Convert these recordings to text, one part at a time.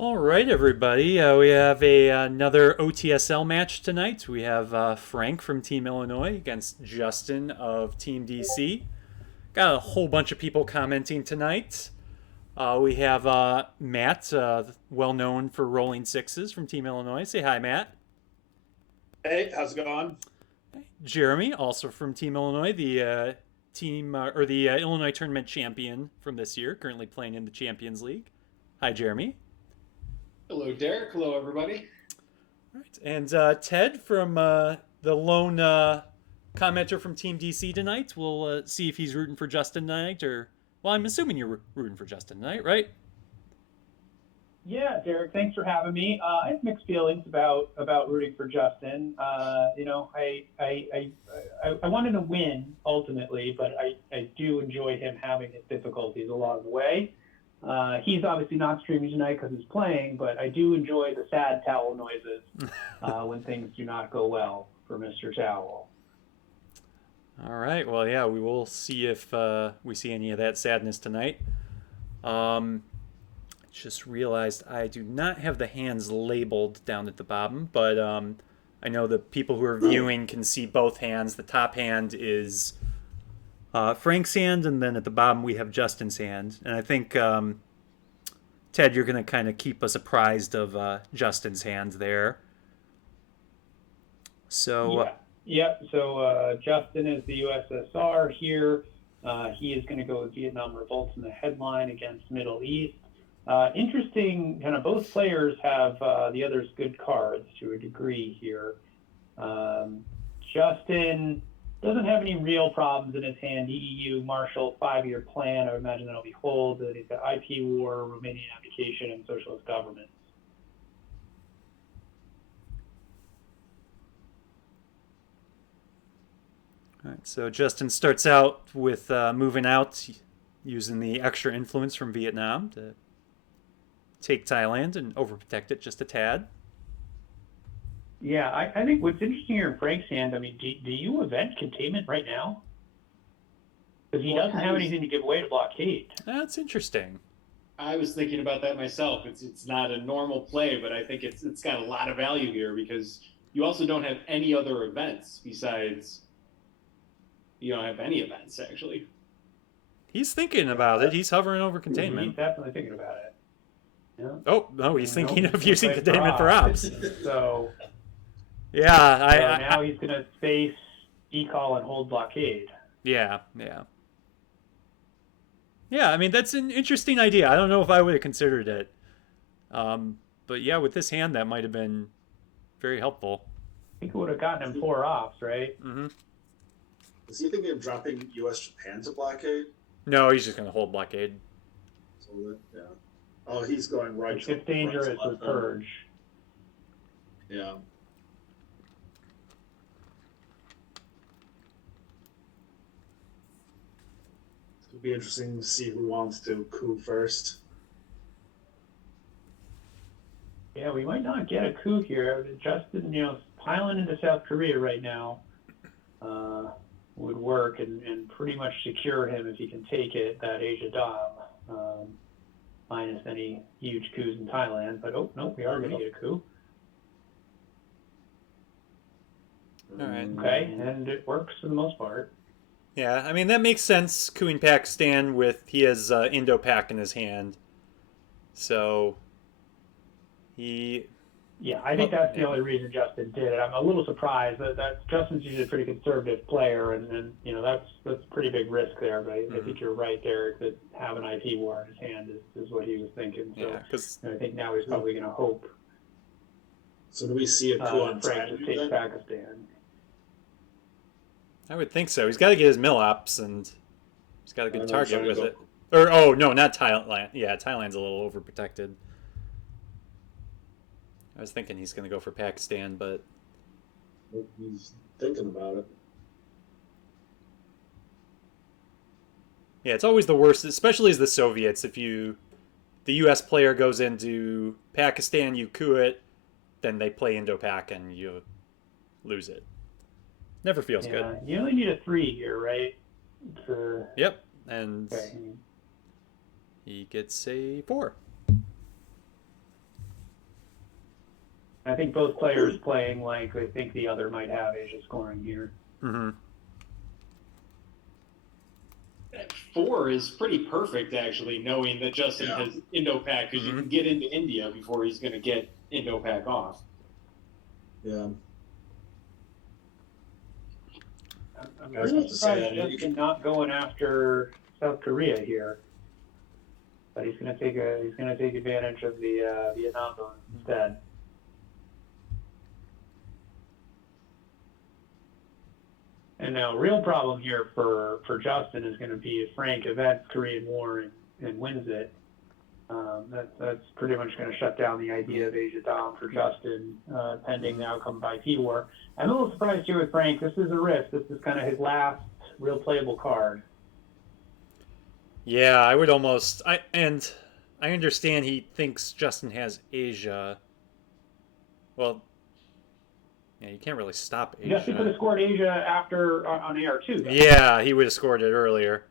All right, everybody. We have another OTSL match tonight. We have Frank from Team Illinois against Justin of Team DC. Got a whole bunch of people commenting tonight. We have Matt, well known for rolling sixes from Team Illinois. Say hi, Matt. Hey, how's it going? Jeremy, also from Team Illinois, the the Illinois tournament champion from this year, currently playing in the Champions League. Hi, Jeremy. Hello, Derek. Hello, everybody. All right, and Ted from the lone commenter from Team DC tonight. We'll see if he's rooting for Justin tonight, or well, I'm assuming you're rooting for Justin tonight, right? Yeah, Derek, thanks for having me. I have mixed feelings about rooting for Justin. I wanted to win ultimately, but I do enjoy him having his difficulties along the way. He's obviously not streaming tonight because he's playing, but I do enjoy the sad towel noises when things do not go well for Mr. Towel. All right. Well, yeah, we will see if we see any of that sadness tonight. Just realized I do not have the hands labeled down at the bottom, but I know the people who are viewing can see both hands. The top hand is Frank's hand, and then at the bottom we have Justin's hand. And I think, Ted, you're going to kind of keep us apprised of Justin's hand there. So, So Justin is the USSR here. He is going to go with Vietnam Revolts in the headline against Middle East. Interesting, kind of both players have the other's good cards to a degree here. Justin doesn't have any real problems in his hand. EU, Marshall, 5-year plan. I would imagine that'll be hold. He's got IP war, Romanian abdication, and socialist government. all right, so Justin starts out with moving out using the extra influence from Vietnam to take Thailand and overprotect it just a tad. Yeah, I think what's interesting here in Frank's hand, I mean, do you event containment right now? Because he doesn't have anything to give away to blockade. That's interesting. I was thinking about that myself. It's not a normal play, but I think it's got a lot of value here because you also don't have any other events besides. You don't have any events actually. He's thinking about it. He's hovering over containment. He's definitely thinking about it. Yeah. Oh no, he's thinking of using containment for ops. So. Yeah, now he's going to space, decall, and hold blockade. Yeah. I mean, that's an interesting idea. I don't know if I would have considered it. But yeah, with this hand, that might have been very helpful. I think it would have gotten him 4 ops, right? Mm-hmm. Is he thinking of dropping U.S. Japan to blockade? No, he's just going to hold blockade. Yeah. Oh, he's going right. It's dangerous with purge. Yeah. It'll be interesting to see who wants to coup first. Yeah, we might not get a coup here. Justin, piling into South Korea right now would work and pretty much secure him if he can take it, that Asia Dom, minus any huge coups in Thailand. But, no, we are going to get a coup. All right. Okay, and it works for the most part. Yeah, I mean, that makes sense. Kuing Pakistan he has Indo-Pak in his hand. So, he, Yeah, I think that's the only reason Justin did it. I'm a little surprised that Justin's usually a pretty conservative player, and that's a pretty big risk there. But I think you're right, Derek, that having IP war in his hand is what he was thinking. So yeah, because I think now he's probably going to hope So do we see a coup on Frank time? just takes Pakistan. I would think so. He's got to get his mill ops, and he's got a good target trying to with go- it. Or, oh, no, not Thailand. Yeah, Thailand's a little overprotected. I was thinking he's going to go for Pakistan, but He's thinking about it. yeah, it's always the worst, especially as the Soviets. If the U.S. player goes into Pakistan, you coup it, then they play Indo-Pak and you lose it. Never feels good. You only need a 3 here, right? Yep, and Okay. he gets a 4. I think both players playing like they think the other might have Asia scoring here. Mm-hmm. 4 is pretty perfect, actually, knowing that Justin has Indo-Pak, because you can get into India before he's going to get Indo-Pak off. Yeah. I'm I was really about to say surprised that. Justin not going after South Korea here, but he's going to take advantage of the Vietnam zone instead. And now, real problem here for Justin is going to be if Frank events Korean War and wins it. That's pretty much going to shut down the idea of Asia Dom for Justin, pending the outcome of IP War. I'm a little surprised here with Frank. This is a risk. This is kind of his last real playable card. Yeah, I would almost. I understand he thinks Justin has Asia. Well, yeah, you can't really stop Asia. Justin could have scored Asia after on AR2. Though. Yeah, he would have scored it earlier.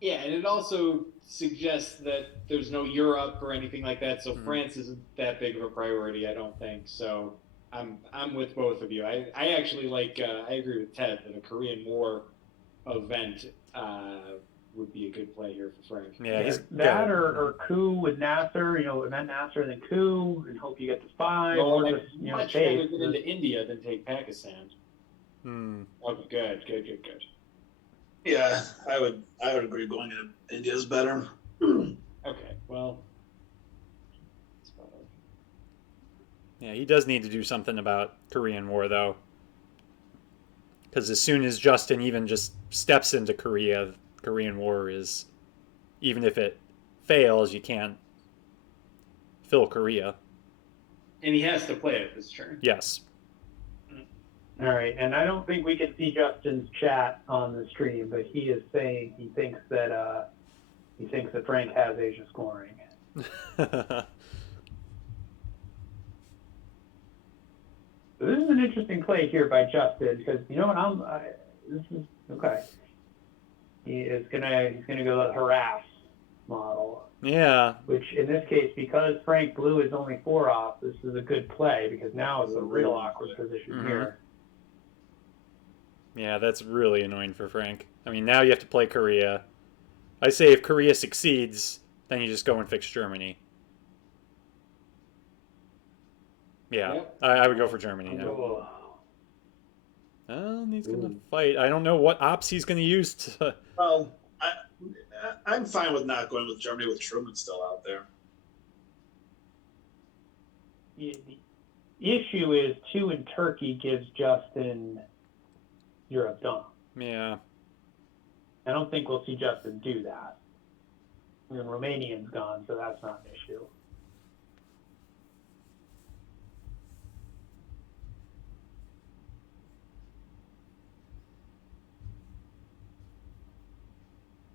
Yeah, and it also suggests that there's no Europe or anything like that, so France isn't that big of a priority, I don't think. So I'm with both of you. I actually like. I agree with Ted that a Korean War event would be a good play here for Frank. Yeah, he's that or coup with Nasser. Event Nasser and then coup and hope you get to 5. Well, or I'd just much base. rather get into India than take Pakistan. Okay, good. Yeah, I would agree going to India is better. Okay, well. Yeah, he does need to do something about Korean War, though. Because as soon as Justin even just steps into Korea, Korean War is, even if it fails, you can't fill Korea. And he has to play it this turn. Yes. All right, and I don't think we can see Justin's chat on the stream, but he is saying he thinks that Frank has Asia scoring. So this is an interesting play here by Justin because you know what this is okay. He's gonna go the harass model. Yeah. Which in this case, because Frank Blue is only 4 off, this is a good play because now it's a real awkward position here. Yeah, that's really annoying for Frank. I mean, now you have to play Korea. I say if Korea succeeds, then you just go and fix Germany. Yeah, Yep. I would go for Germany now. He's going to fight. I don't know what ops he's going to use to... Well, I'm fine with not going with Germany with Truman still out there. The issue is 2 in Turkey gives Justin Europe Dom. Yeah. I don't think we'll see Justin do that. And Romanian's gone, so that's not an issue.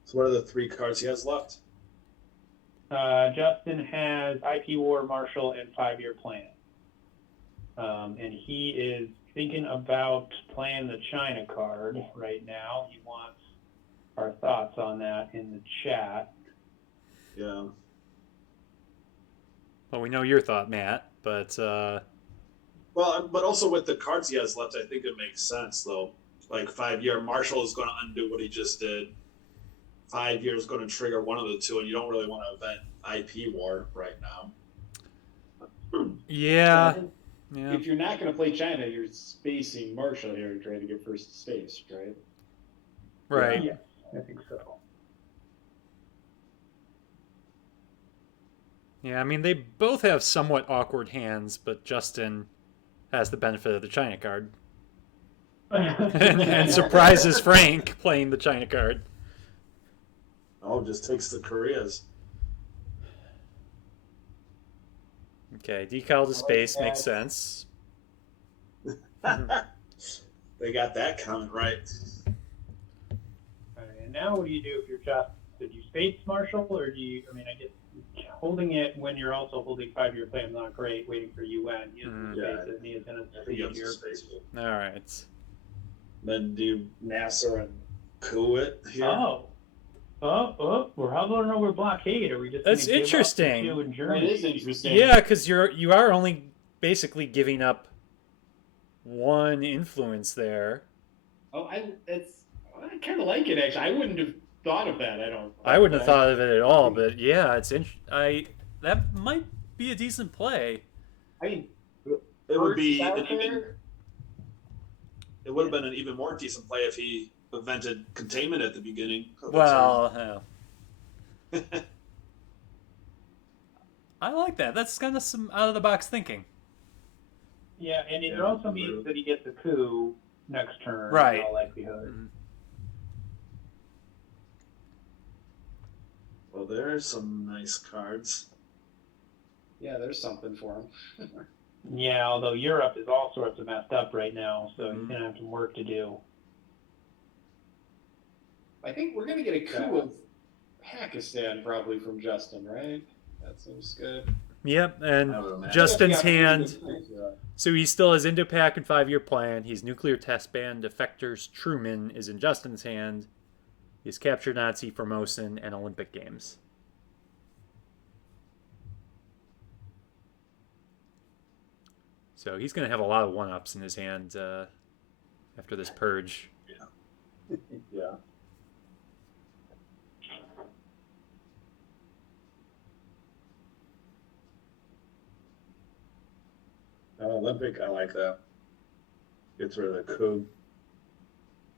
So what are the 3 cards he has left? Justin has IP War, Marshall, and 5-year plan. And he is thinking about playing the China card right now. He wants our thoughts on that in the chat. Yeah. Well, we know your thought, Matt, but... Well, but also with the cards he has left, I think it makes sense though. Like 5 year, Marshall is going to undo what he just did. 5 years going to trigger one of the two, and you don't really want to event IP war right now. Yeah. And Yeah. if you're not going to play China, you're spacing Marshall here and trying to get first to space, right? Right. Yeah, I think so. Yeah, I mean, they both have somewhat awkward hands, but Justin has the benefit of the China card. and surprises Frank playing the China card. Oh, just takes the Koreas. Okay, decal to space makes sense. They got that coming right. All right, and now what do you do if you're just, did you space Marshall, or do you, I mean, I guess holding it when you're also holding 5-year plan is not great, waiting for UN. He doesn't space it, and he is in a I think you have to 3-year. space it. All right. Then do Nasser and Kuwait here. We're hovering over blockade. Are we just? That's gonna give up interesting. the two in It Germany? is interesting. Yeah, because you are only basically giving up one influence there. Oh, I kind of like it actually. I wouldn't have thought of that. I wouldn't have thought of it at all, but yeah, that might be a decent play. I mean, It would be South an even. there, It would have been an even more decent play if he invented containment at the beginning. Well, I like that. That's kind of some out of the box thinking. Yeah, and it Yeah, also means that he gets a coup next turn, Right. in all likelihood. Well, there's some nice cards. yeah, there's something for him. Yeah, although Europe is all sorts of messed up right now, so he's gonna have some work to do. I think we're gonna get a coup of Pakistan probably from Justin, right? That seems good. Yep, and I would imagine. Justin's Yeah, hand. yeah. So he still has Indo-Pac and 5-year plan. He's nuclear test ban. Defectors Truman is in Justin's hand. He's captured Nazi, Formosan, and Olympic Games. So he's going to have a lot of one-ups in his hand after this purge. Yeah. Olympic, I like that. Gets rid of the coup.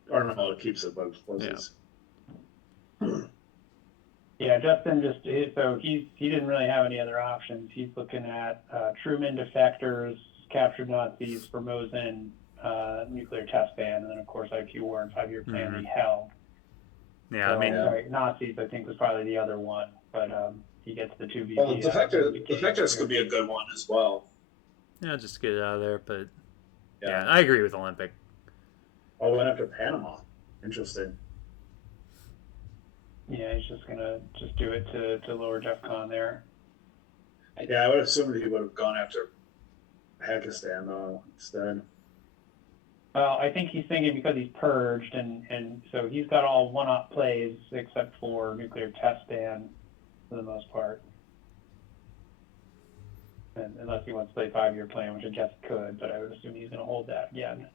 Or no, it keeps it, but closes. Yeah, Justin he didn't really have any other options. He's looking at Truman defectors, captured Nazis, Formosan, nuclear test ban, and then of course IQ war and 5-year plan he held. Yeah, So, I mean, sorry, Nazis I think was probably the other one, but he gets the 2 VP. Well, defectors could be a good one as well. Mm-hmm. yeah, just to get it out of there. But yeah, Yeah. I agree with Olympic. Oh, went after Panama. Interesting. Yeah, he's just gonna do it to lower DEFCON there. Yeah, I would assume that he would have gone after Pakistan though instead. Well, I think he's thinking because he's purged, and so he's got all one-up plays except for nuclear test ban for the most part. And unless he wants to play 5-year plan, which I guess he could, but I would assume he's going to hold that again.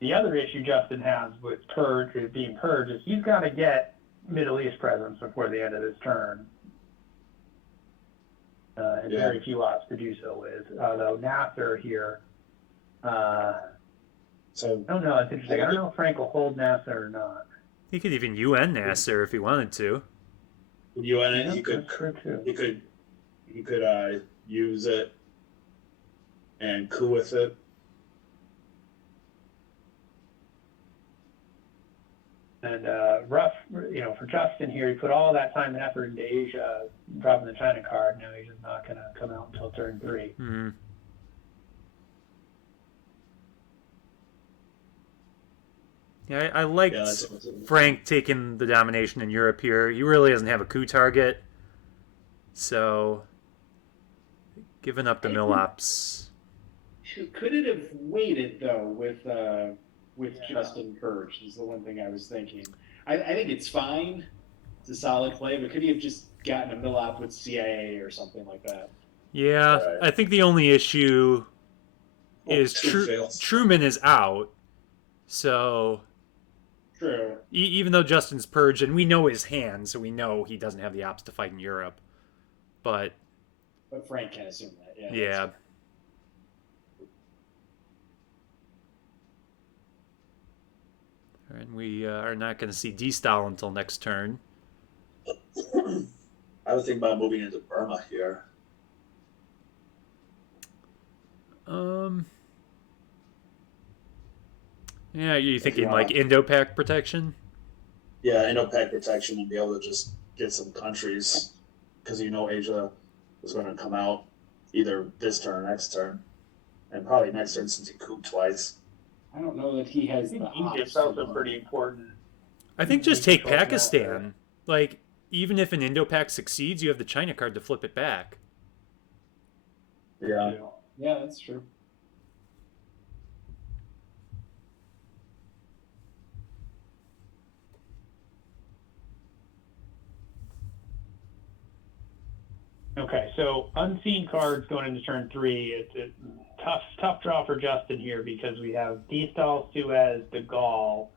The other issue Justin has with being purged is he's got to get Middle East presence before the end of his turn. And very few lots to do so with. Though Nasser here, So I don't know. It's interesting. I don't know if Frank will hold Nasser or not. He could even UN Nasser if he wanted to. UN, Yeah, he could that's true too. he could use it and coup with it. And rough, for Justin here, he put all that time and effort into Asia, dropping the China card. Now he's just not going to come out until turn 3. Mm-hmm. Yeah, I liked Frank taking the domination in Europe here. He really doesn't have a coup target. So, giving up the Milops. Could it have waited though with Justin purged? Is the one thing I was thinking. I think it's fine, It's a solid play, but could he have just gotten a mill op with CIA or something like that? Yeah, Right. I think the only issue is Two fails. Truman is out. So True. even though Justin's purged, and we know his hand, so we know he doesn't have the ops to fight in Europe. But Frank can assume that. Yeah. yeah. And we are not going to see D-Style until next turn. I was thinking about moving into Burma here. Yeah, you thinking like Indo-Pac protection? Yeah, Indo-Pac protection and be able to just get some countries because Asia is going to come out either this turn or next turn, and probably next turn since he cooped twice. I don't know that he has I think the Egypt's ops. also pretty important. I think just Maybe take control that, Pakistan. Like, even if an Indo-Pac succeeds, you have the China card to flip it back. Yeah. Yeah, that's true. Okay, so unseen cards going into turn 3. It's a tough draw for Justin here because we have D-Style, Suez, De Gaulle,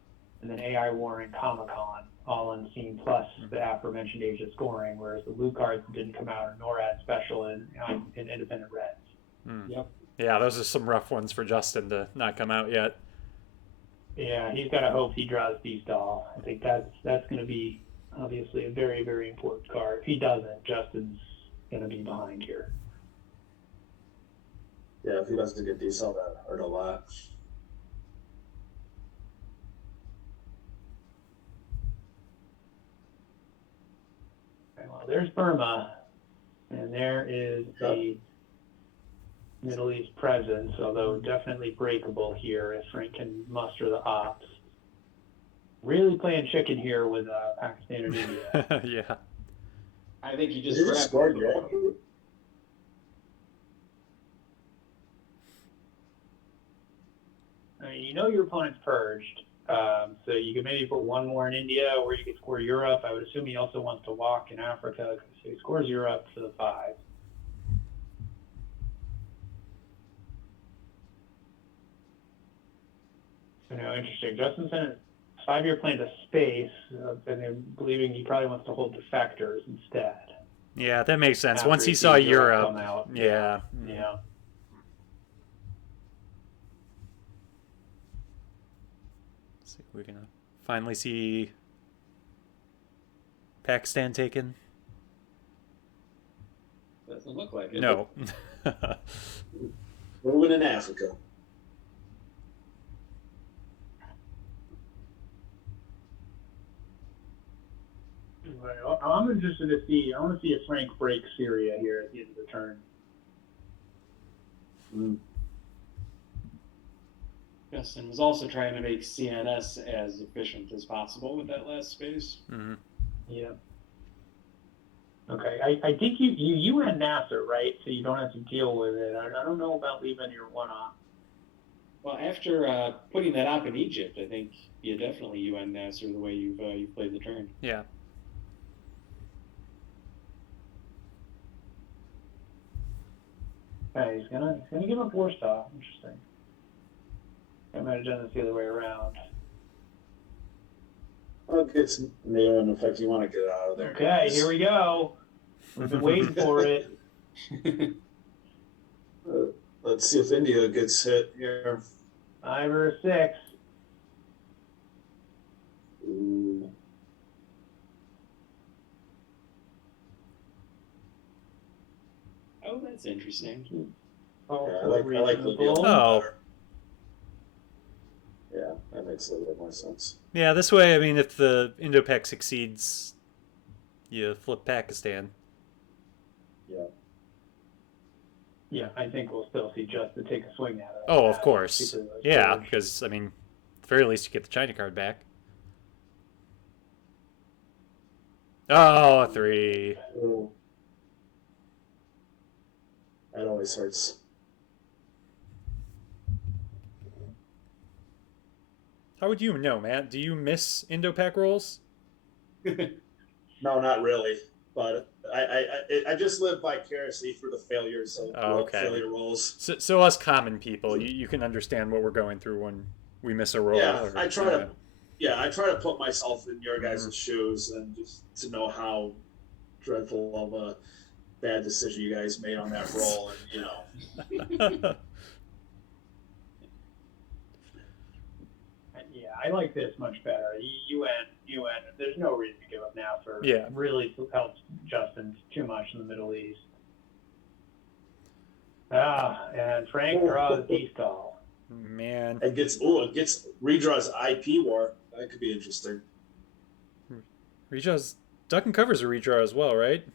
and then AI War and Comic-Con, all unseen, plus the aforementioned Asia scoring, whereas the blue cards didn't come out, or NORAD special in independent reds. Yep. Yeah, those are some rough ones for Justin to not come out yet. Yeah, he's got to hope he draws D-Style. I think that's going to be obviously a very, very important card. If he doesn't, Justin's going to be behind here. Yeah, if he doesn't get D-Cell, that hurt a lot. Okay, well, there's Burma, and there is the Middle East presence, although definitely breakable here if Frank can muster the ops. Really playing chicken here with Pakistan and India. Yeah. I think he Did just he grabbed score the yet? ball. I mean, your opponent's purged, so you could maybe put one more in India, or you could score Europe. I would assume he also wants to walk in Africa, so he scores Europe for the 5. Interesting. Justin sent a 5-year plan to space, and they're believing he probably wants to hold defectors instead. Yeah, that makes sense. After Once he he saw sees Europe Europe, come out. yeah. Yeah. Let's see if we're gonna finally see Pakistan taken. Doesn't look like it. No. Moving in Africa. Well, I'm interested to see. I want to see if Frank breaks Syria here at the end of the turn. Justin was also trying to make CNS as efficient as possible with that last space. Mm-hmm. Yeah. Okay, I think you had Nasser, right? So you don't have to deal with it. I don't know about leaving your one off. Well, after putting that op in Egypt, I think definitely you and Nasser the way you've played the turn. Yeah. Okay, he's gonna give up Warsaw. Interesting. I might have done this the other way around. Well, it gets NATO in effect. You want to get out of there. Okay, guys. here we go. We've been waiting for it. Let's see if India gets hit here. 5 or a 6. Ooh. Oh, that's interesting. Oh, Yeah, I like Libya. reasonable. Oh. better. Yeah, that makes a little bit more sense. Yeah, this way, I mean, if the Indo-Pac succeeds, you flip Pakistan. Yeah. Yeah, I think we'll still see Justin take a swing at it. Oh, of course. Super low Yeah, stage. because, I mean, at the very least, you get the China card back. Oh, a 3. Ooh. That always hurts. How would you know, Matt? Do you miss Indo-Pac rolls? No, not really. But I just live vicariously through the failures of Oh, what okay. failure rolls. So us common people, you can understand what we're going through when we miss a roll. Yeah, Or, I try to. Yeah, I try to put myself in your Mhm. guys' shoes and just to know how dreadful of a bad decision you guys made on that roll, and Yeah, I like this much better. UN. There's no reason to give up Nasser. Yeah. Really helps Justin too much in the Middle East. And Frank draws D-stall. Man. it gets redraws IP war. That could be interesting. Redraws. Duck and cover's a redraw as well, right?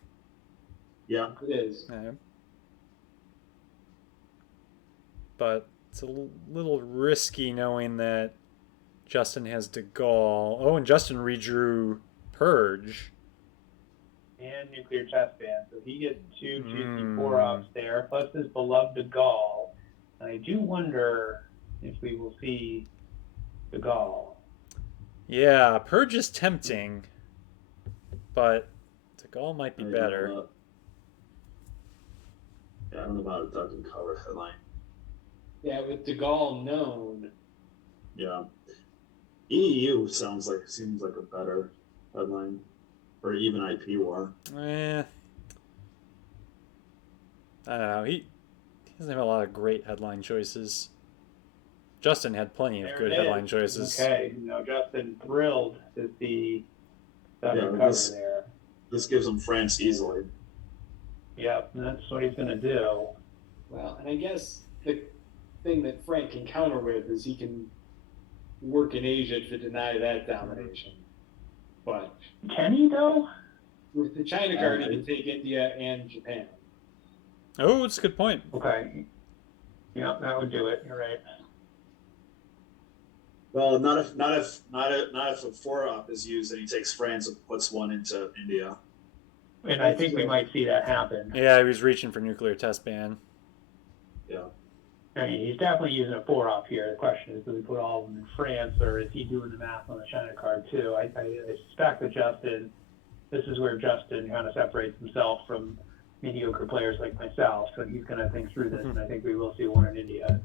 Yeah. It is. But it's a little risky knowing that Justin has De Gaulle. Oh, and Justin redrew Purge. And nuclear test ban. So he gets 2 juicy 4-ups there, plus his beloved De Gaulle. And I do wonder if we will see De Gaulle. Yeah, Purge is tempting, but De Gaulle might be better. I don't know about a duck and cover headline. Yeah, with De Gaulle known. Yeah. EU seems like a better headline, or even IP war. I don't know. He doesn't have a lot of great headline choices. Justin had plenty of good headline choices. Okay, Justin thrilled to see duck and cover there. This gives him France easily. Yep, that's what he's going to do. Well, and I guess the thing that Frank can counter with is he can work in Asia to deny that domination. But can he, though? With the China card, he can take India and Japan. Oh, it's a good point. Okay. Yeah, that would do it. You're right. Well, not if a 4-up is used and he takes France and puts one into India. And I think we might see that happen. Yeah, he was reaching for nuclear test ban. Yeah. I mean, he's definitely using a 4-up here. The question is, do we put all of them in France, or is he doing the math on the China card too? I suspect that this is where Justin kind of separates himself from mediocre players like myself. So he's going to think through this, and I think we will see one in India.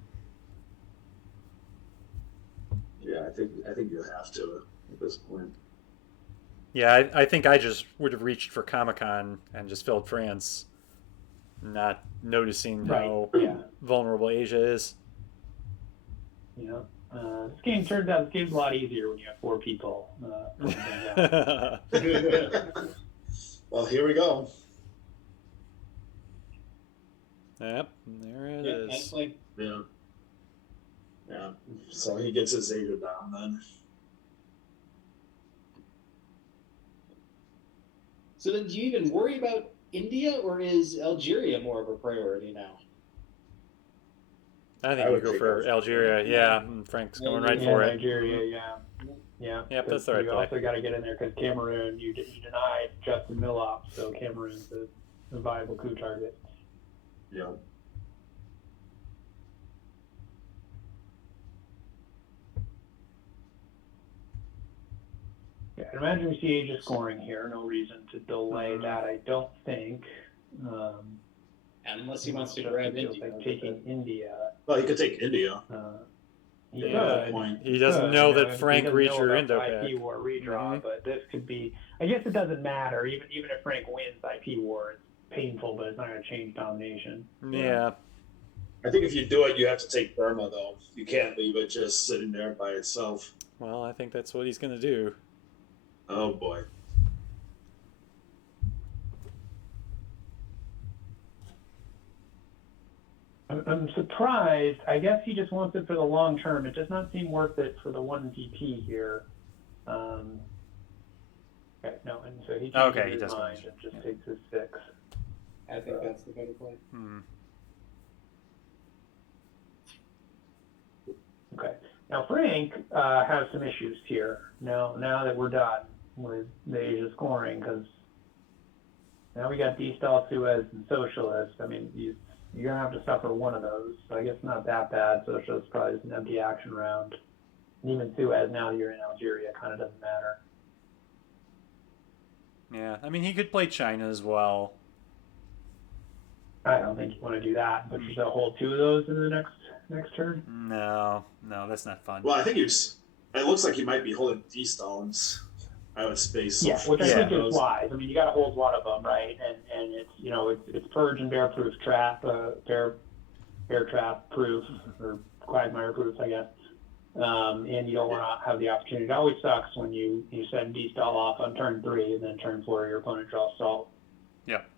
Yeah, I think you have to at this point. Yeah, I think I just would have reached for Comic-Con and just filled France, not noticing how vulnerable Asia is. Yeah. This game turns out a lot easier when you have 4 people. Well, here we go. Yep, there it is. Yeah. Yeah. So he gets his Asia down then. So then, do you even worry about India, or is Algeria more of a priority now? I think we go for Algeria. Yeah, Frank's going right for it. Algeria, yeah. Yep, that's the right play. You also got to get in there because Cameroon, you denied Justin Millop, so Cameroon's a viable coup target. Yeah. Yeah, I imagine we see Asia scoring here. No reason to delay that, I don't think. Unless he wants to grab India. Like taking India. Well, he could take India. He doesn't know that Frank reached your Indo IP war redraw, but this could be. I guess it doesn't matter. Even if Frank wins IP war, it's painful, but it's not going to change domination. Yeah. I think if you do it, you have to take Burma, though. You can't leave it just sitting there by itself. Well, I think that's what he's going to do. Oh, boy. I'm surprised. I guess he just wants it for the long term. It does not seem worth it for the 1 VP here. Okay, no, and so he changes his mind and just takes his 6. I think that's the better play. Okay. Now Frank has some issues here. Now that we're done with the Asia scoring, because now we got D-Stall, Suez, and Socialist. I mean, you're gonna have to suffer one of those. So I guess not that bad. Socialist probably is an empty action round. And even Suez, now you're in Algeria, kind of doesn't matter. Yeah, I mean, he could play China as well. I don't think you want to do that, but you should hold 2 of those in the next turn. No, that's not fun. Well, I think it looks like he might be holding D-Stones out of space. Yeah, which I think Yeah. is wise. I mean, you got to hold one of them, right? And it's purge and bear proof trap, bear trap proof or quagmire proof, I guess. And you don't want to have the opportunity. It always sucks when you send D-stall off on turn 3 and then turn 4 your opponent draws salt. Yep.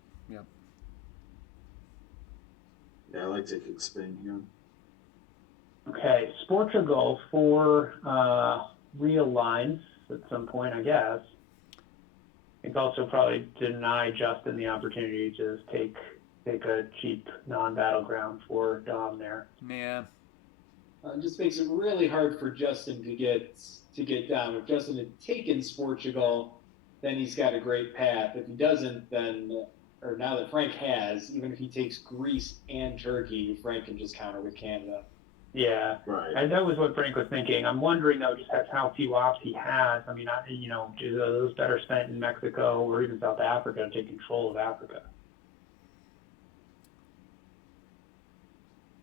Yeah, I like taking Spain here. Okay, Portugal for real lines at some point, I guess. I think also probably deny Justin the opportunity to just take a cheap non-battleground for Dom there. Yeah. It just makes it really hard for Justin to get down. If Justin had taken Portugal, then he's got a great path. If he doesn't, then or now that Frank has, even if he takes Greece and Turkey, Frank can just counter with Canada. Yeah, right. And that was what Frank was thinking. I'm wondering though, just how few ops he has. I mean, do those better spent in Mexico or even South Africa to take control of Africa?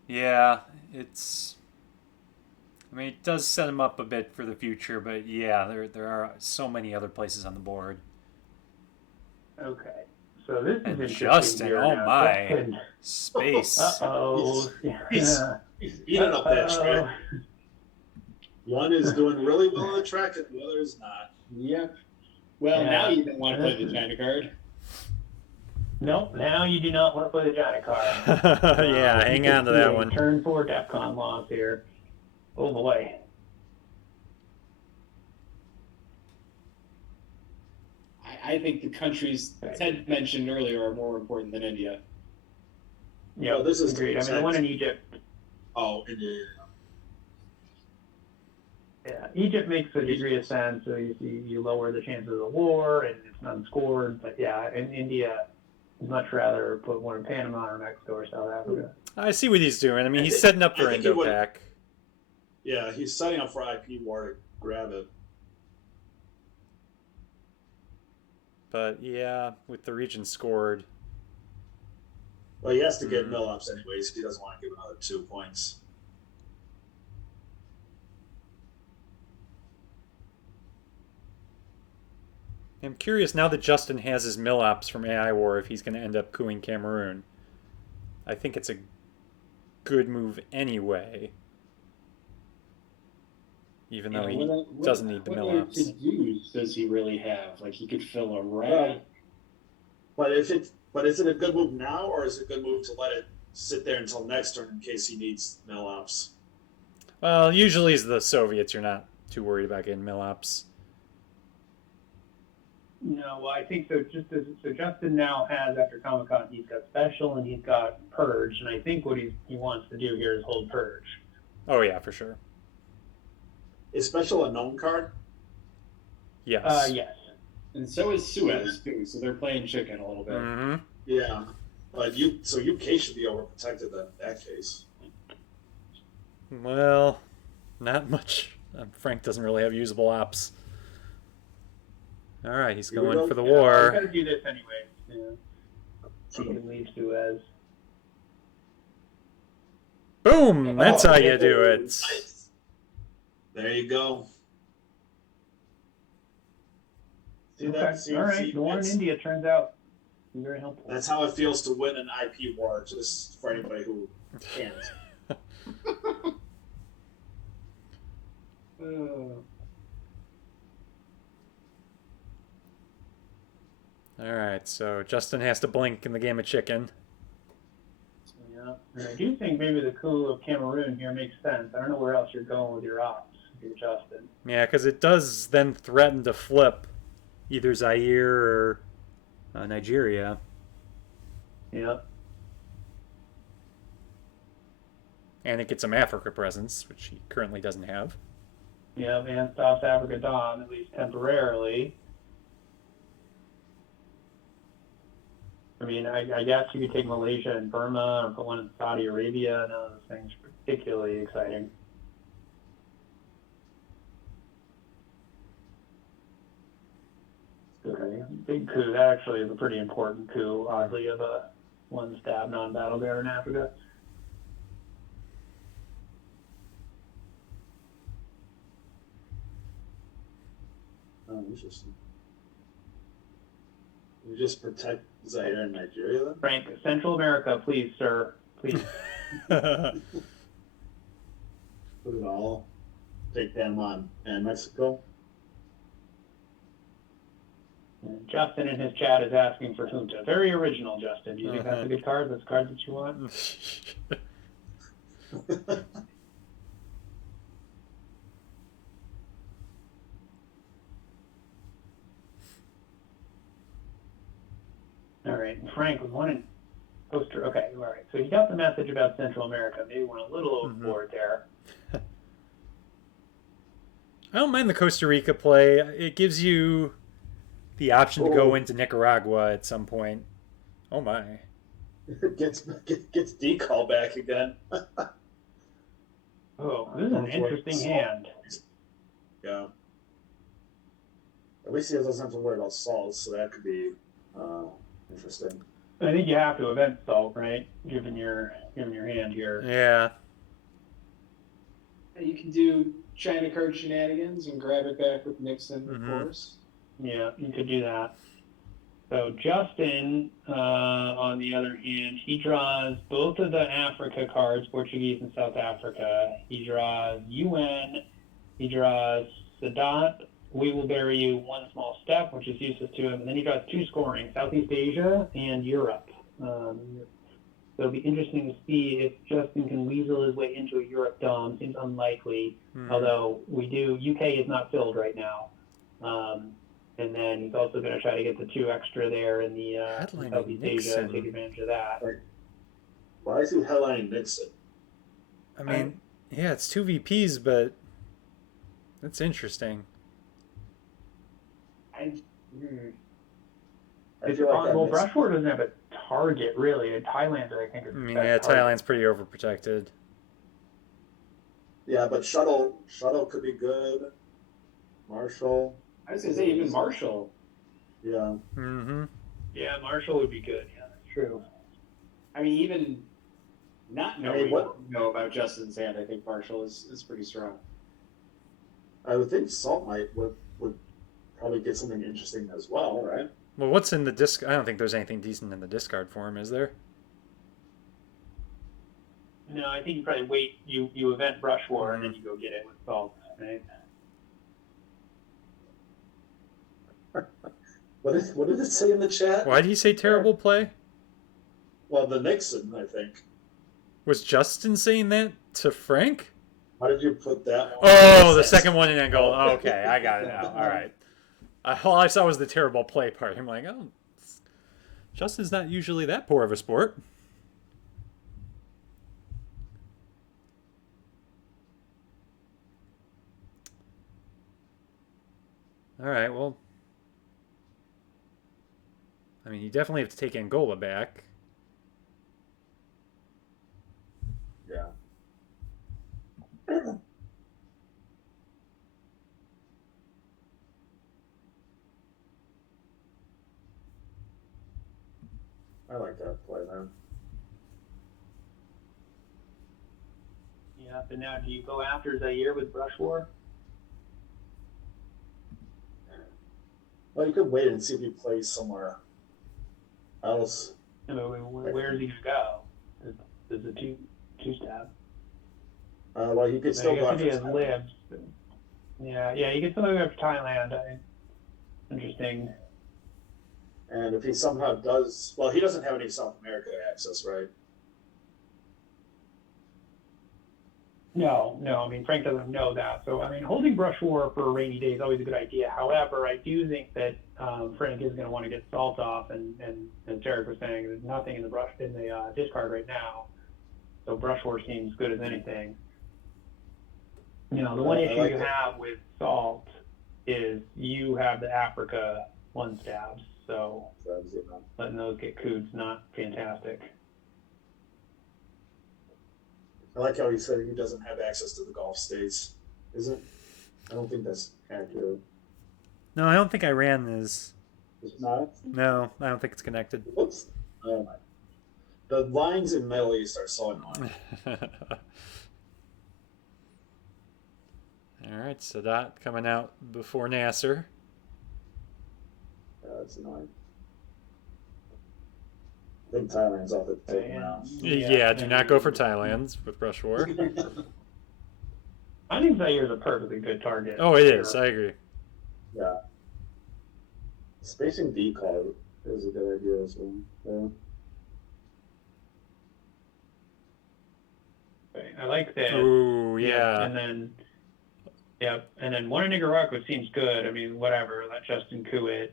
Yeah, I mean, it does set him up a bit for the future, but yeah, there are so many other places on the board. Okay. So this and is Justin, here oh now. my, Justin. space. Uh-oh. He's eating up that track. One is doing really well on the track, and the other is not. Yep. Well, now you don't want to play the China card. Nope, now you do not want to play the China card. Yeah, hang on to that one. Turn 4 DEFCON loss here. Oh boy. I think the countries Ted mentioned earlier are more important than India. Yeah, No, this is agreed. I mean, the one in Egypt. Oh, India. Yeah, Egypt makes a degree of sense. So you lower the chances of the war, and it's unscored. But yeah, in India, I'd much rather put one in Panama or Mexico or South Africa. I see what he's doing. I mean, he's setting up for Indo-Pac. Yeah, he's setting up for IP war to grab it. But yeah, with the region scored. Well, he has to get mill-ups anyways if he doesn't want to give another 2 points. I'm curious now that Justin has his mill-ups from AI War if he's going to end up cooing Cameroon. I think it's a good move anyway. Even though he doesn't need the mill-ups. What other to-dos does he really have? Like, he could fill a rat. But is it a good move now, or is it a good move to let it sit there until next turn in case he needs mill-ups? Well, usually it's the Soviets. You're not too worried about getting mill-ups. No, well, I think so. So Justin now has, after Comic-Con, he's got Special and he's got Purge, and I think what he wants to do here is hold Purge. Oh yeah, for sure. Is Special a known card? Yes. Yes. And so is Suez, too, so they're playing chicken a little bit. Mm-hmm. Yeah. But UK should be overprotected in that case. Well, not much. Frank doesn't really have usable ops. All right, he's going for the war. He's got to do this anyway. Yeah. He can leave Suez. Boom! That's how you do it. Nice. There you go. See that? All right, the war in India turns out to be very helpful. That's how it feels to win an IP war, just for anybody who can't. All right, so Justin has to blink in the game of chicken. Yeah, and I do think maybe the coup of Cameroon here makes sense. I don't know where else you're going with your ops if you're Justin. Yeah, because it does then threaten to flip either Zaire or Nigeria. Yep. And it gets some Africa presence, which he currently doesn't have. Yeah, and South Africa Dom, at least temporarily. I mean, I guess you could take Malaysia and Burma or put one in Saudi Arabia. None of those things are particularly exciting. Okay. big coup. That actually is a pretty important coup, oddly, of a one-stab non-battle bear in Africa. Oh, interesting. You just protect Zaire and Nigeria then? Frank, Central America, please, sir. Please. Put it all. Take Panama and Mexico. And Justin in his chat is asking for Junta. Very original, Justin. Do you think that's a good card? That's a card that you want? All right. Frank was one in Costa. Okay, all right. So he got the message about Central America. Maybe went a little overboard there. I don't mind the Costa Rica play. It gives you the option to go into Nicaragua at some point. Oh my. gets decal back again. Oh, this is an interesting hand. Yeah. At least he doesn't have to worry about salt, so that could be interesting. I think you have to event salt, right? Given your hand here. Yeah. You can do China card shenanigans and grab it back with Nixon, of course. Yeah, you could do that. So Justin, on the other hand, he draws both of the Africa cards, Portuguese and South Africa. He draws UN. He draws Sadat. We will bury you one small step, which is useless to him. And then he draws 2 scoring, Southeast Asia and Europe. So it'll be interesting to see if Justin can weasel his way into a Europe dom. Seems unlikely, although UK is not filled right now. And then he's also going to try to get the 2 extra there in the Southeast Asia and take advantage of that. Why is he headlining Nixon? I mean, yeah, it's 2 VPs, but that's interesting. Brushwood doesn't have a target, really. Thailand, I think, is Thailand's pretty overprotected. Yeah, but Shuttle could be good. Marshall. I was going to say, even Marshall. Yeah. Mm-hmm. Yeah, Marshall would be good. Yeah, that's true. I mean, even not knowing what we know about Justin's hand, I think Marshall is pretty strong. I would think Salt would probably get something interesting as well, right? Well, what's in the disc? I don't think there's anything decent in the discard form, is there? No, I think you probably wait. You event Brush War and then you go get it with Salt, right? What did it say in the chat? Why did he say terrible play? Well, the Nixon, I think. Was Justin saying that to Frank? How did you put that one? Oh, the second one in Angola. Oh, okay, I got it now. All right. All I saw was the terrible play part. I'm like, oh, Justin's not usually that poor of a sport. All right, well, I mean, you definitely have to take Angola back. Yeah. I like that play, man. Yeah, but now do you go after Zaire with Brush War? Well, you could wait and see if he plays somewhere else. I mean, where is he going to go? There's a two-stab. Well, he could still go after Thailand. Yeah, he could still go after Thailand. Interesting. And if he somehow does, well, he doesn't have any South America access, right? No. I mean, Frank doesn't know that. So, I mean, holding Brush War for a rainy day is always a good idea. However, I do think that Frank is going to want to get Salt off, and as Derek was saying, there's nothing in the discard right now. So Brush War seems good as anything. You know, the one issue you have with Salt is you have the Africa one stabs. So letting those get coots, not fantastic. I like how he said he doesn't have access to the Gulf states. I don't think that's accurate. No, I don't think Iran is It's not. No, I don't think it's connected. Whoops. Oh my. The lines in Middle East are so annoying. All right, Sadat coming out before Nasser. That's annoying. I think Thailand's off the table now. Yeah, do not go for Thailand with Brush War. I think Zaire's a perfectly good target. Oh, it is. I agree. Yeah. Spacing decal is a good idea as well. Yeah. I like that. Oh, yeah. And then one in Nicaragua seems good. I mean, whatever. Let Justin coup it.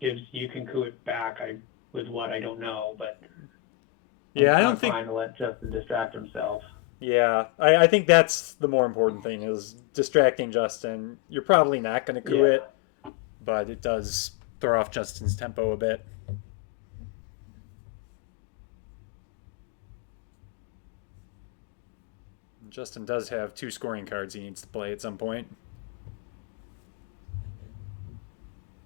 You can coup it back. With what I don't know, but yeah, I don't think trying to let Justin distract himself. Yeah, I think that's the more important thing is distracting Justin. You're probably not going to coup it, but it does throw off Justin's tempo a bit. Justin does have 2 scoring cards he needs to play at some point.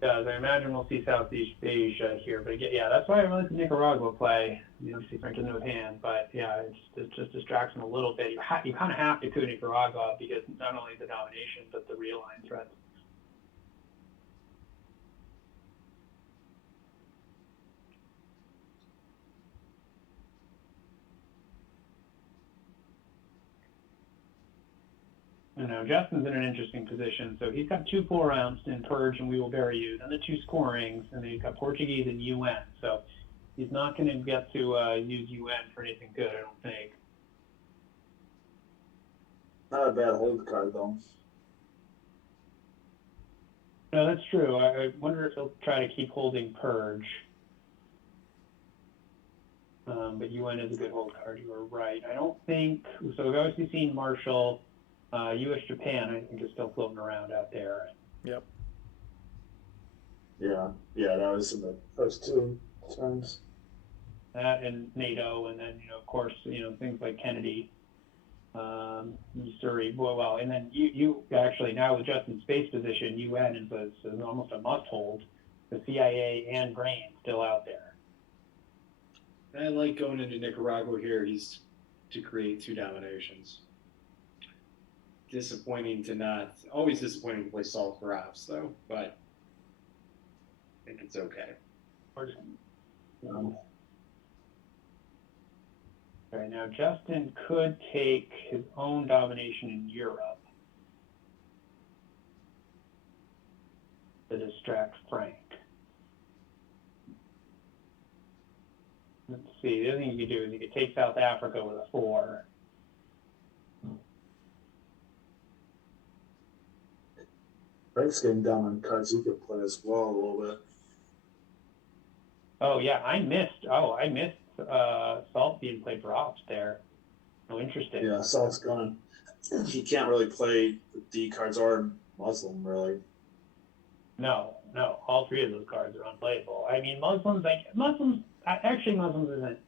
Does. I imagine we'll see Southeast Asia here, but yeah, that's why I really like the Nicaragua play. Obviously, Frank into his hand, but yeah, it just distracts him a little bit. You kind of have to coup Nicaragua because not only the domination, but the real-line threats. Now, Justin's in an interesting position. So he's got 2 4-rounds in Purge and We Will Bury You, then the 2 scorings, and then he's got Portuguese and UN. So he's not going to get to use UN for anything good, I don't think. Not a bad hold card, though. No, that's true. I wonder if he'll try to keep holding Purge. But UN is a good hold card. You were right. I don't think so. We've obviously seen Marshall. U.S. Japan, I think, is still floating around out there. Yep. Yeah, that was in the first 2 turns. That and NATO, and then of course, things like Kennedy, Missouri. Well, and then you actually now with Justin's space position, UN is almost a must hold. The CIA and Grain still out there. I like going into Nicaragua here. He's to create 2 dominations. Always disappointing to play Salt for Ops, though, but I think it's okay. All right, now Justin could take his own domination in Europe to distract Frank. Let's see, the other thing you could do is you could take South Africa with a 4. Frank's getting down on cards he could play as well a little bit. Oh yeah, I missed Salt being played for Ops there. Oh, interesting. Yeah, Salt's gone. He can't really play the D cards or Muslim, really. No, all 3 of those cards are unplayable. I mean, Muslims isn't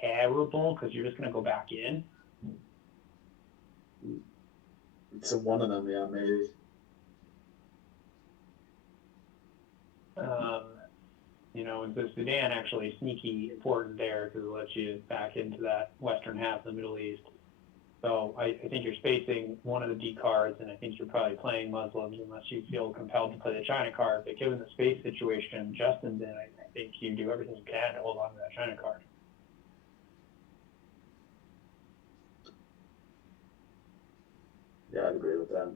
terrible because you're just going to go back in. It's one of them, yeah, maybe. And so Sudan actually sneaky important there because it lets you back into that western half of the Middle East. So I think you're spacing one of the D cards, and I think you're probably playing Muslims unless you feel compelled to play the China card. But given the space situation Justin's in, I think you do everything you can to hold on to that China card. Yeah, I'd agree with that.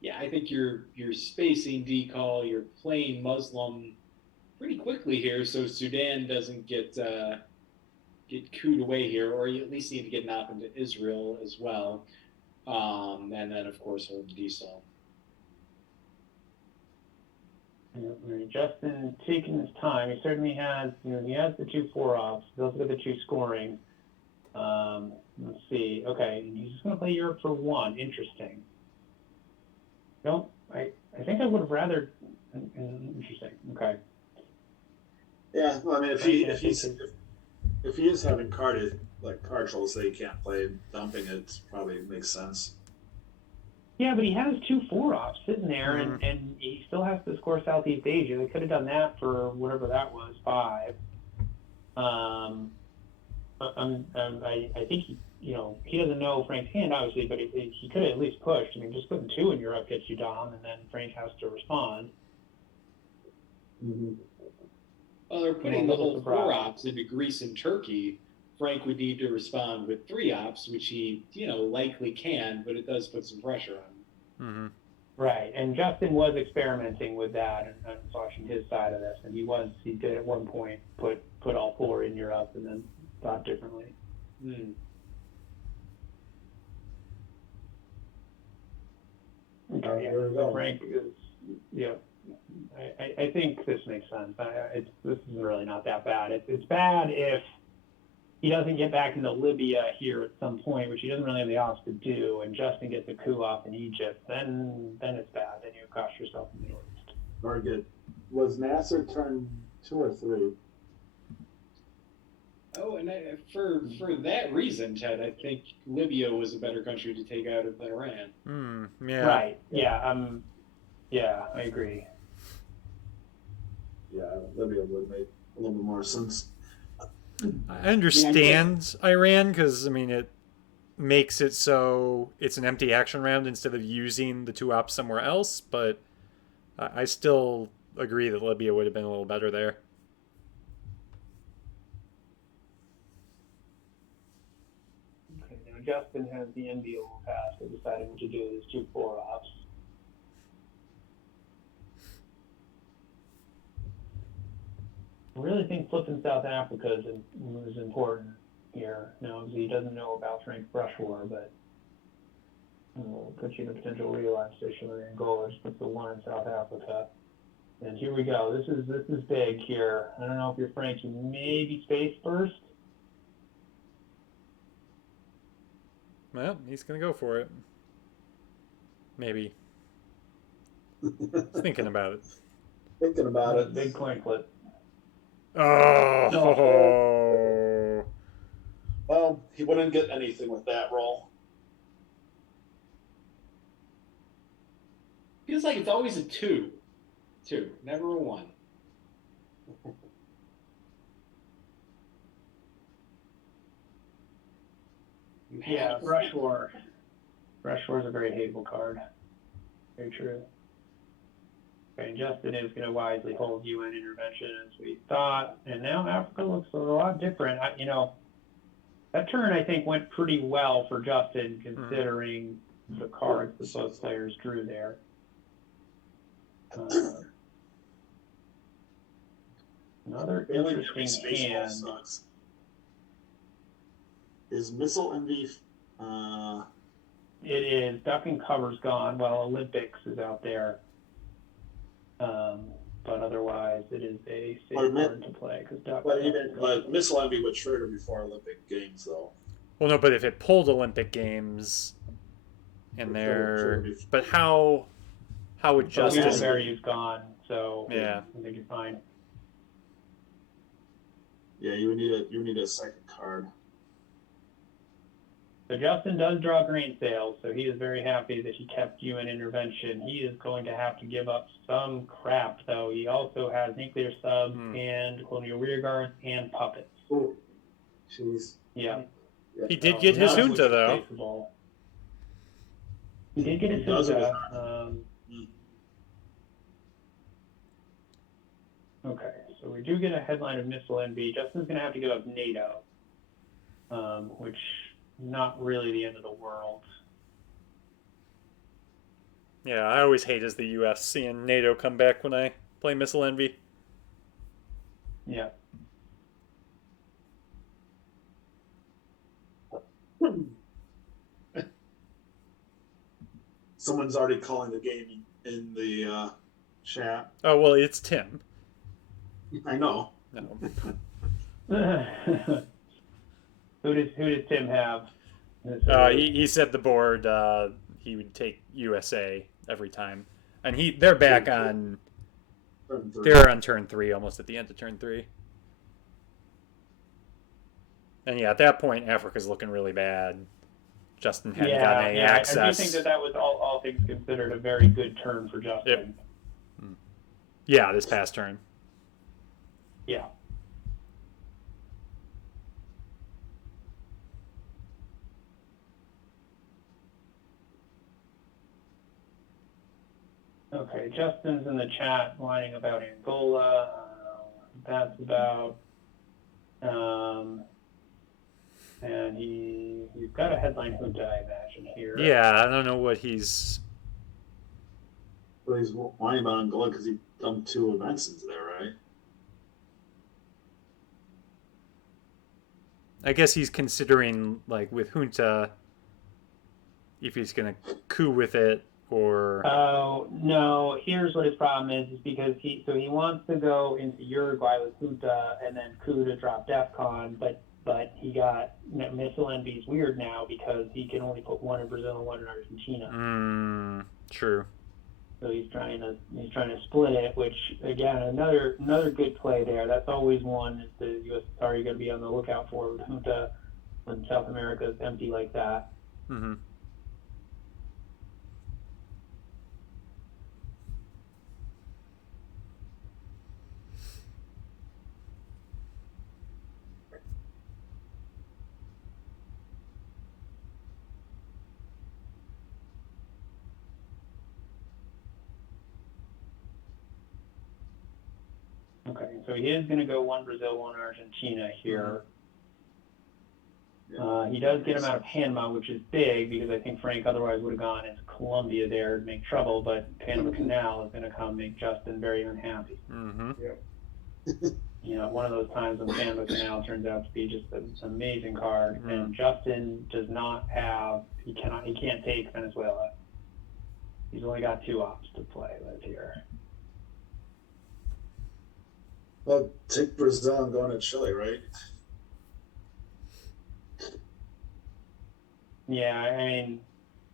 Yeah, I think you're spacing decal, you're playing Muslim pretty quickly here, so Sudan doesn't get cooed away here, or you at least need to get an op into Israel as well, and then of course hold desal. Justin taking his time. He certainly has. He has the 2 4-offs. He also got the 2 scoring. Let's see. Okay, and he's just going to play Europe for 1. Interesting. I think I would have rather. Interesting. Okay. Yeah, well, I mean, if he is having card trolls that he can't play, dumping it probably makes sense. Yeah, but he has 2 4-offs sitting there, and he still has to score Southeast Asia. They could have done that for whatever that was, 5. I think he doesn't know Frank's hand, obviously, but he could have at least pushed. I mean, just putting 2 in Europe gets you down, and then Frank has to respond. Mm-hmm. Well, they're putting the whole 4 ops into Greece and Turkey. Frank would need to respond with 3 ops, which he, likely can, but it does put some pressure on him. Mm-hmm. Right, and Justin was experimenting with that, and I was watching his side of this, and he did at one point put all 4 in Europe, and then thought differently. Mm. Okay, yeah. Frank is, I think this makes sense. This is really not that bad. It's bad if he doesn't get back into Libya here at some point, which he doesn't really have the ops to do, and Justin gets a coup off in Egypt. Then it's bad. Then you cost yourself in the Middle East. Very good. Was Nasser turn 2 or 3? Oh, and for that reason, Ted, I think Libya was a better country to take out than Iran. Yeah. Right. Yeah. Yeah, I agree. Yeah, Libya would make a little bit more sense. I understand Iran because, it makes it so it's an empty action round instead of using the 2 ops somewhere else, but I still agree that Libya would have been a little better there. Okay, now Justin has the NBO pass and decided what to do with his 2 4-ops. I really think flipping South Africa is important here. Now, he doesn't know about Frank Brush War, but we'll put you in a potential real-life situation with Angola. Just put the 1 in South Africa. And here we go. This is big here. I don't know if you're Frank. You maybe space first. Well, he's going to go for it. Maybe. Thinking about it. Thinking about it. Big coin flip. Oh. No. Well, he wouldn't get anything with that roll. Feels like it's always a 2. 2, never a 1. Yeah, Brush War. Brush War is a very hateable card. Very true. Okay, Justin is going to wisely hold UN intervention as we thought, and now Africa looks a lot different. That turn I think went pretty well for Justin considering the cards that both players drew there. Another interesting hand. Sucks. Is Missile Envy? It is. Duck and Cover's gone. Well, Olympics is out there. But otherwise, it is a safe card to play because Duck. But Missile Envy would trigger before Olympic Games, though. Well, no, but if it pulled Olympic Games in there, but how would Justin? Value's gone, so yeah, I think you're fine. Yeah, you would need a second card. So Justin does draw grain sales, so he is very happy that he kept UN intervention. He is going to have to give up some crap, though. He also has nuclear subs and colonial rearguards and puppets. Oh, jeez. Yeah. He did get his junta, though. He did get his junta. Okay, so we do get a headline of Missile Envy. Justin's going to have to give up NATO, which not really the end of the world. Yeah, I always hate as the U.S. seeing NATO come back when I play Missile Envy. Yeah. Someone's already calling the game in the chat. Oh, well, it's Tim. I know. No. Who does Tim have? He said the board he would take USA every time, and they're back on. They're on turn 3, almost at the end of turn 3. And yeah, at that point, Africa's looking really bad. Justin hadn't gotten any I do access. think that was all things considered a very good turn for Justin. Yep. Yeah, this past turn. Yeah. Okay, Justin's in the chat whining about Angola. That's about. And he's got a headline junta, I imagine, here. Yeah, I don't know what he's. Well, he's whining about Angola because he dumped 2 events into there, right? I guess he's considering, like, with junta, if he's going to coup with it or. Oh, no, here's what his problem is because he wants to go into Uruguay with junta and then coup to drop DEFCON, but he got missile envy's weird now because he can only put 1 in Brazil and 1 in Argentina. True. So he's trying to split it, which again another good play there. That's always one that the USSR you got to be on the lookout for with junta when South America is empty like that. Mm-hmm. Okay, so he is going to go 1 Brazil, 1 Argentina here. He does get him out of Panama, which is big because I think Frank otherwise would have gone into Colombia there to make trouble, but Panama Canal is going to come make Justin very unhappy. Mm-hmm. One of those times when Panama Canal turns out to be just an amazing card, and Justin does not have, he can't take Venezuela. He's only got 2 ops to play with here. Well, take Brazil and go into Chile, right? Yeah, I mean,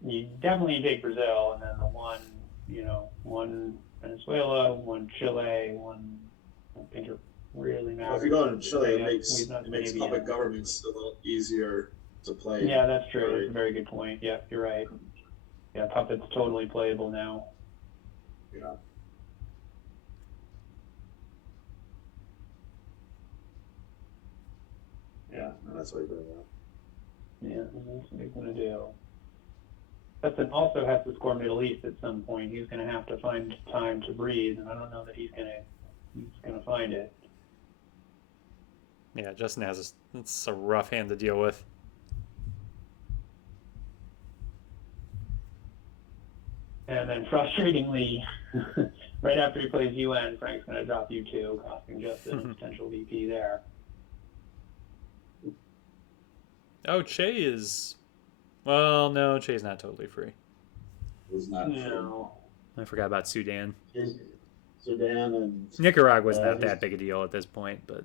you definitely take Brazil, and then the 1 Venezuela, 1 Chile, 1. I don't think it really matters. Well, if you go into Chile, it makes maybe, public governments a little easier to play. Yeah, that's true. Right? That's a very good point. Yeah, you're right. Yeah, Puppet's totally playable now. Yeah. Yeah, that's what he's doing. Yeah, that's what he's going to do. Justin also has to score Middle East at some point. He's going to have to find time to breathe, and I don't know that he's going to find it. Yeah, Justin it's a rough hand to deal with. And then frustratingly, right after he plays UN, Frank's going to drop U2, costing Justin a potential VP there. Oh, Che is. Well, no, Che's not totally free. Was not No. I forgot about Sudan. Sudan and Nicaragua's not that big a deal at this point, but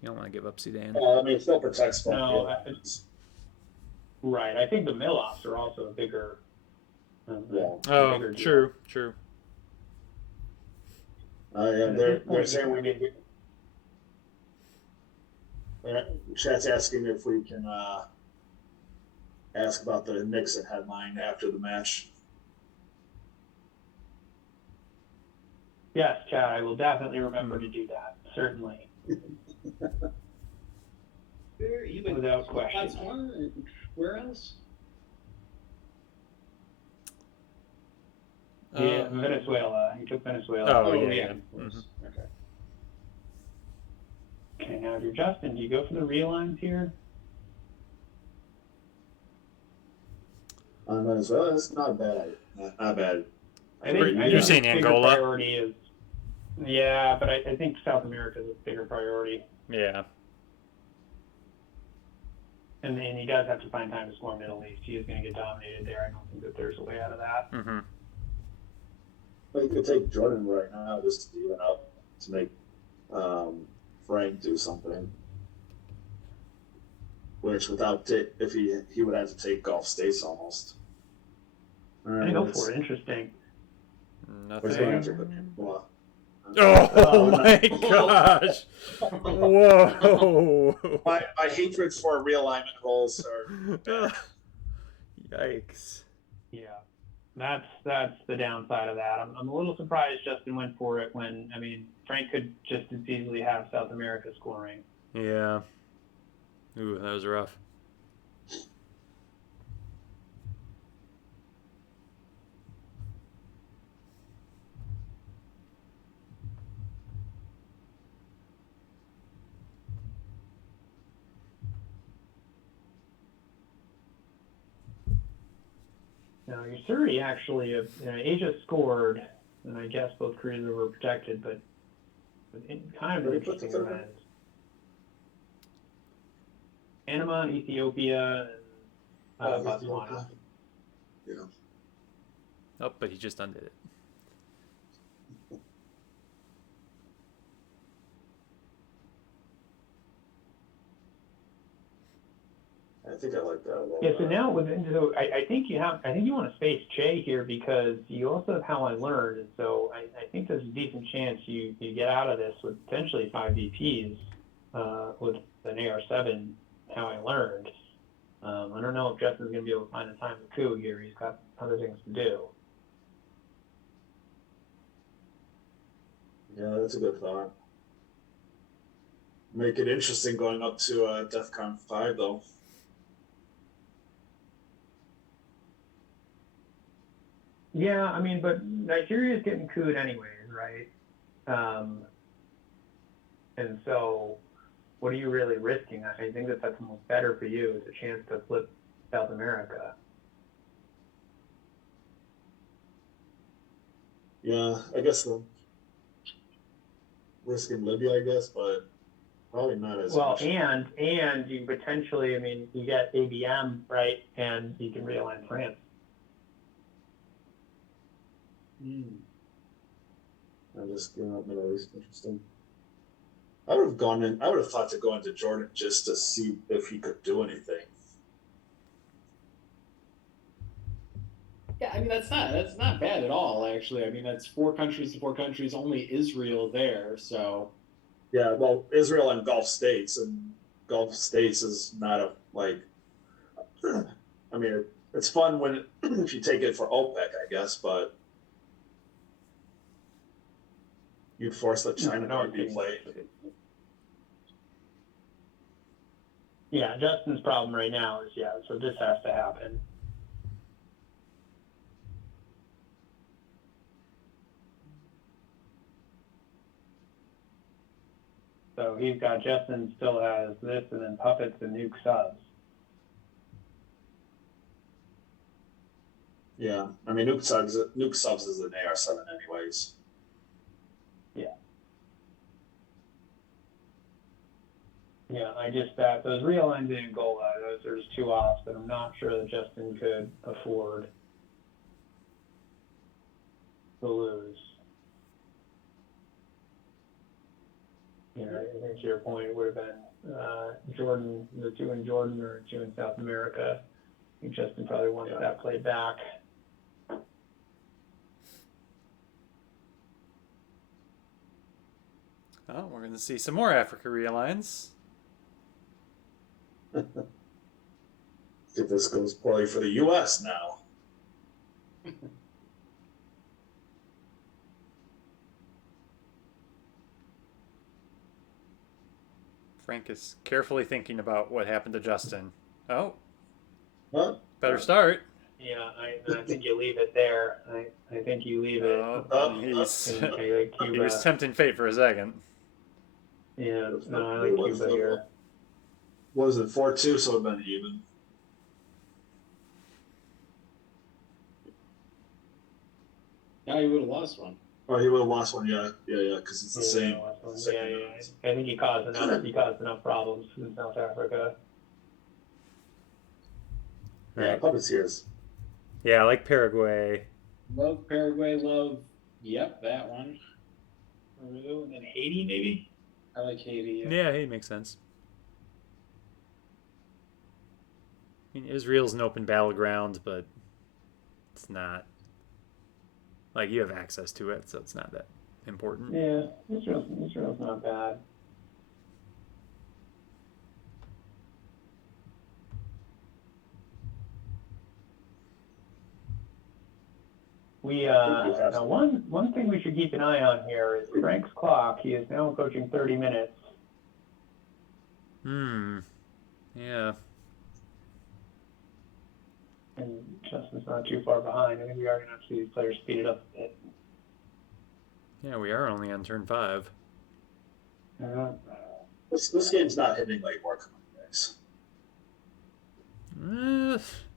you don't want to give up Sudan. I mean, it still protects. No, right. I think the mill-offs are also a bigger. Oh, bigger deal. true. They're saying we need. Chat's asking if we can ask about the Nixon headline after the match. Yes, Chad, I will definitely remember to do that. Certainly. Without question. Where else? Yeah, Venezuela. He took Venezuela. Oh, yeah. Mm-hmm. Okay. Okay, now if you're Justin, do you go for the realigns here? On Venezuela, it's not bad. Not bad. You're saying his bigger Angola? Priority is, yeah, but I think South America is a bigger priority. Yeah. And then he does have to find time to score Middle East. He is going to get dominated there. I don't think that there's a way out of that. Mm-hmm. Well, you could take Jordan right now just to even up to make Frank do something. Which if he would have to take Gulf States almost. All right, Go for it. Interesting. Nothing. Who's going after Well, Oh Oh, my gosh! Whoa! My hatred for realignment rolls are bad. Yikes! Yeah, that's the downside of that. I'm a little surprised Justin went for it when, I mean, Frank could just as easily have South America scoring. Yeah. Ooh, that was rough. Now, Yusuri actually, Asia scored, and I guess both cruisers were protected, but kind of Where an do you put the interesting third one? event. Panama, Ethiopia, and Botswana. Ethiopia. Yeah. Oh, but he just undid it. I think I like that a little. Yeah, so now I think you want to space Che here because you also have How I Learned, and so I think there's a decent chance you get out of this with potentially 5 VPs with an AR7 How I Learned. I don't know if Justin's going to be able to find the time to coup here. He's got other things to do. Yeah, that's a good thought. Make it interesting going up to DEFCON 5, though. Yeah, I mean, but Nigeria's getting cooed anyways, right? And so what are you really risking? I think that's almost better for you is a chance to flip South America. Yeah, I guess the risk in Libya, I guess, but probably not as Well, much. and you potentially, I mean, you get ABM, right? And you can realign France. I'm just giving up Middle East. Interesting. I would have gone in. I would have thought to go into Jordan just to see if he could do anything. Yeah, I mean that's not bad at all, actually. I mean that's 4 countries to 4 countries, only Israel there, so Yeah, well, Israel and Gulf states, and Gulf states is not a like. I mean, it's fun when if you take it for OPEC, I guess, but you'd force the China No, to be played. Yeah, Justin's problem right now is so this has to happen. So he's got Justin still has this and then puppets and nuke subs. Yeah, I mean, nuke subs is an AR7 anyways. Yeah, I just those realigns in Angola, those are just 2 offs that I'm not sure that Justin could afford to lose. You know, I think to your point, it would have been Jordan, the 2 in Jordan or 2 in South America. I think Justin probably wants that played back. Oh, we're going to see some more Africa realigns. If this goes poorly for the U.S. now. Frank is carefully thinking about what happened to Justin. Oh, Huh? better start. Yeah, I think you leave it there. I think you leave it. He was tempting fate for a second. Yeah, no, I like Cuba here. What was it, 4-2, so it would have been even. now you would have lost one. Oh, he would have lost one, yeah, because it's the same. Yeah. I think he caused enough problems in South Africa. Yeah, puppeteers. Yeah, I like Paraguay. Love Paraguay, yep, that one. Peru and then Haiti, maybe? I like Haiti. Yeah, Haiti makes sense. I mean, Israel's an open battleground, but it's not. Like, you have access to it, so it's not that important. Yeah, Israel's not bad. We now one thing we should keep an eye on here is Frank's clock. He is now approaching 30 minutes. Yeah. And Justin's not too far behind. I think we are going to have to see these players speed it up a bit. Yeah, we are only on turn 5. This game's not hitting late more common guys.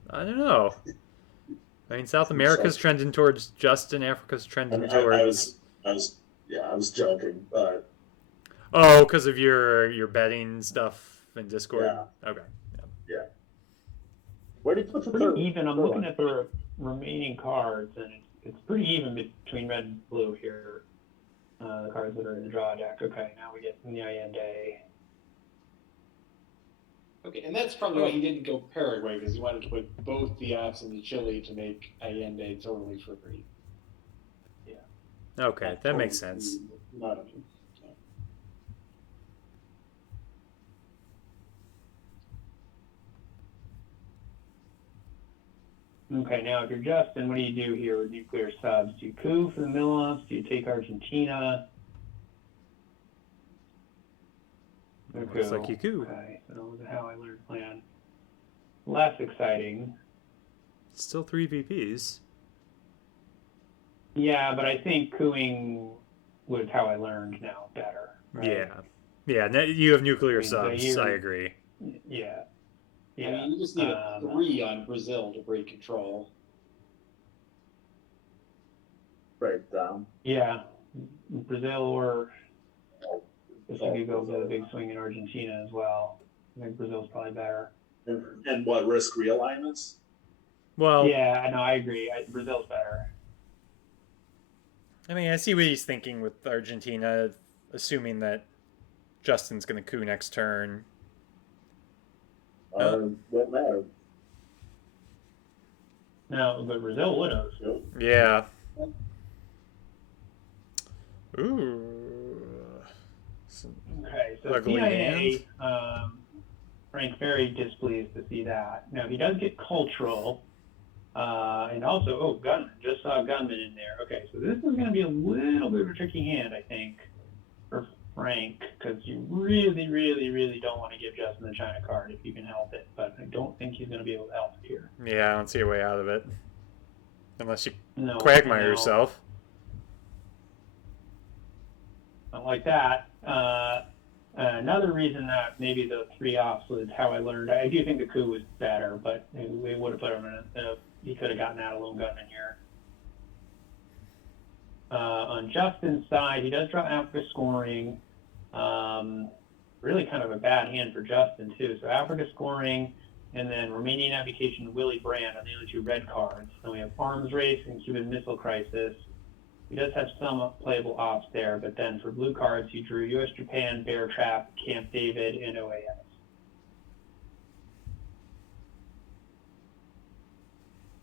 I don't know. I mean, South America's trending towards Justin. Africa's trending towards. I was joking, but. Oh, because of your betting stuff in Discord. Yeah. Okay. Yeah. Where do you put the pretty third? even. I'm looking at the remaining cards, and it's pretty even between red and blue here. The cards that are in the draw deck. Okay, now we get Nyande. Okay, and that's probably why he didn't go Paraguay, because he wanted to put both the offs into Chile to make Allende totally free. Yeah. Okay, that makes sense. Okay, now if you're Justin, what do you do here with nuclear subs? Do you coup for the mill-offs? Do you take Argentina? Looks like you coup. Okay, so that was a how I learned plan. Less exciting. Still 3 VPs. Yeah, but I think cooing was how I learned now better. Right? Yeah. You have nuclear so subs. I agree. Yeah. I mean, you just need a 3 on Brazil to break control. Break down. Yeah, Brazil, or if you could go with a big swing in Argentina as well. I think Brazil's probably better. And what, risk realignments? Well, yeah, no, I agree. Brazil's better. I mean, I see what he's thinking with Argentina, assuming that Justin's going to coup next turn. Won't matter. No, but Brazil would have. Yeah. Ooh. Okay, so Ugly CIA, Frank very displeased to see that. Now, he does get cultural, and also, gunman. Just saw gunman in there. Okay, so this is going to be a little bit of a tricky hand, I think, for Frank, because you really, really, really don't want to give Justin the China card if you can help it, but I don't think he's going to be able to help it here. Yeah, I don't see a way out of it. Unless you quagmire yourself. Not like that. Another reason that maybe the 3 offs was how I learned. I do think the coup was better, but we would have put him in he could have gotten out of lone gunman here. On Justin's side, he does draw Africa scoring. Really kind of a bad hand for Justin, too. So Africa scoring, and then Romanian abdication, Willy Brandt on the other 2 red cards. Then we have arms race and Cuban Missile Crisis. He does have some playable offs there, but then for blue cards, he drew U.S. Japan, Bear Trap, Camp David, and OAS.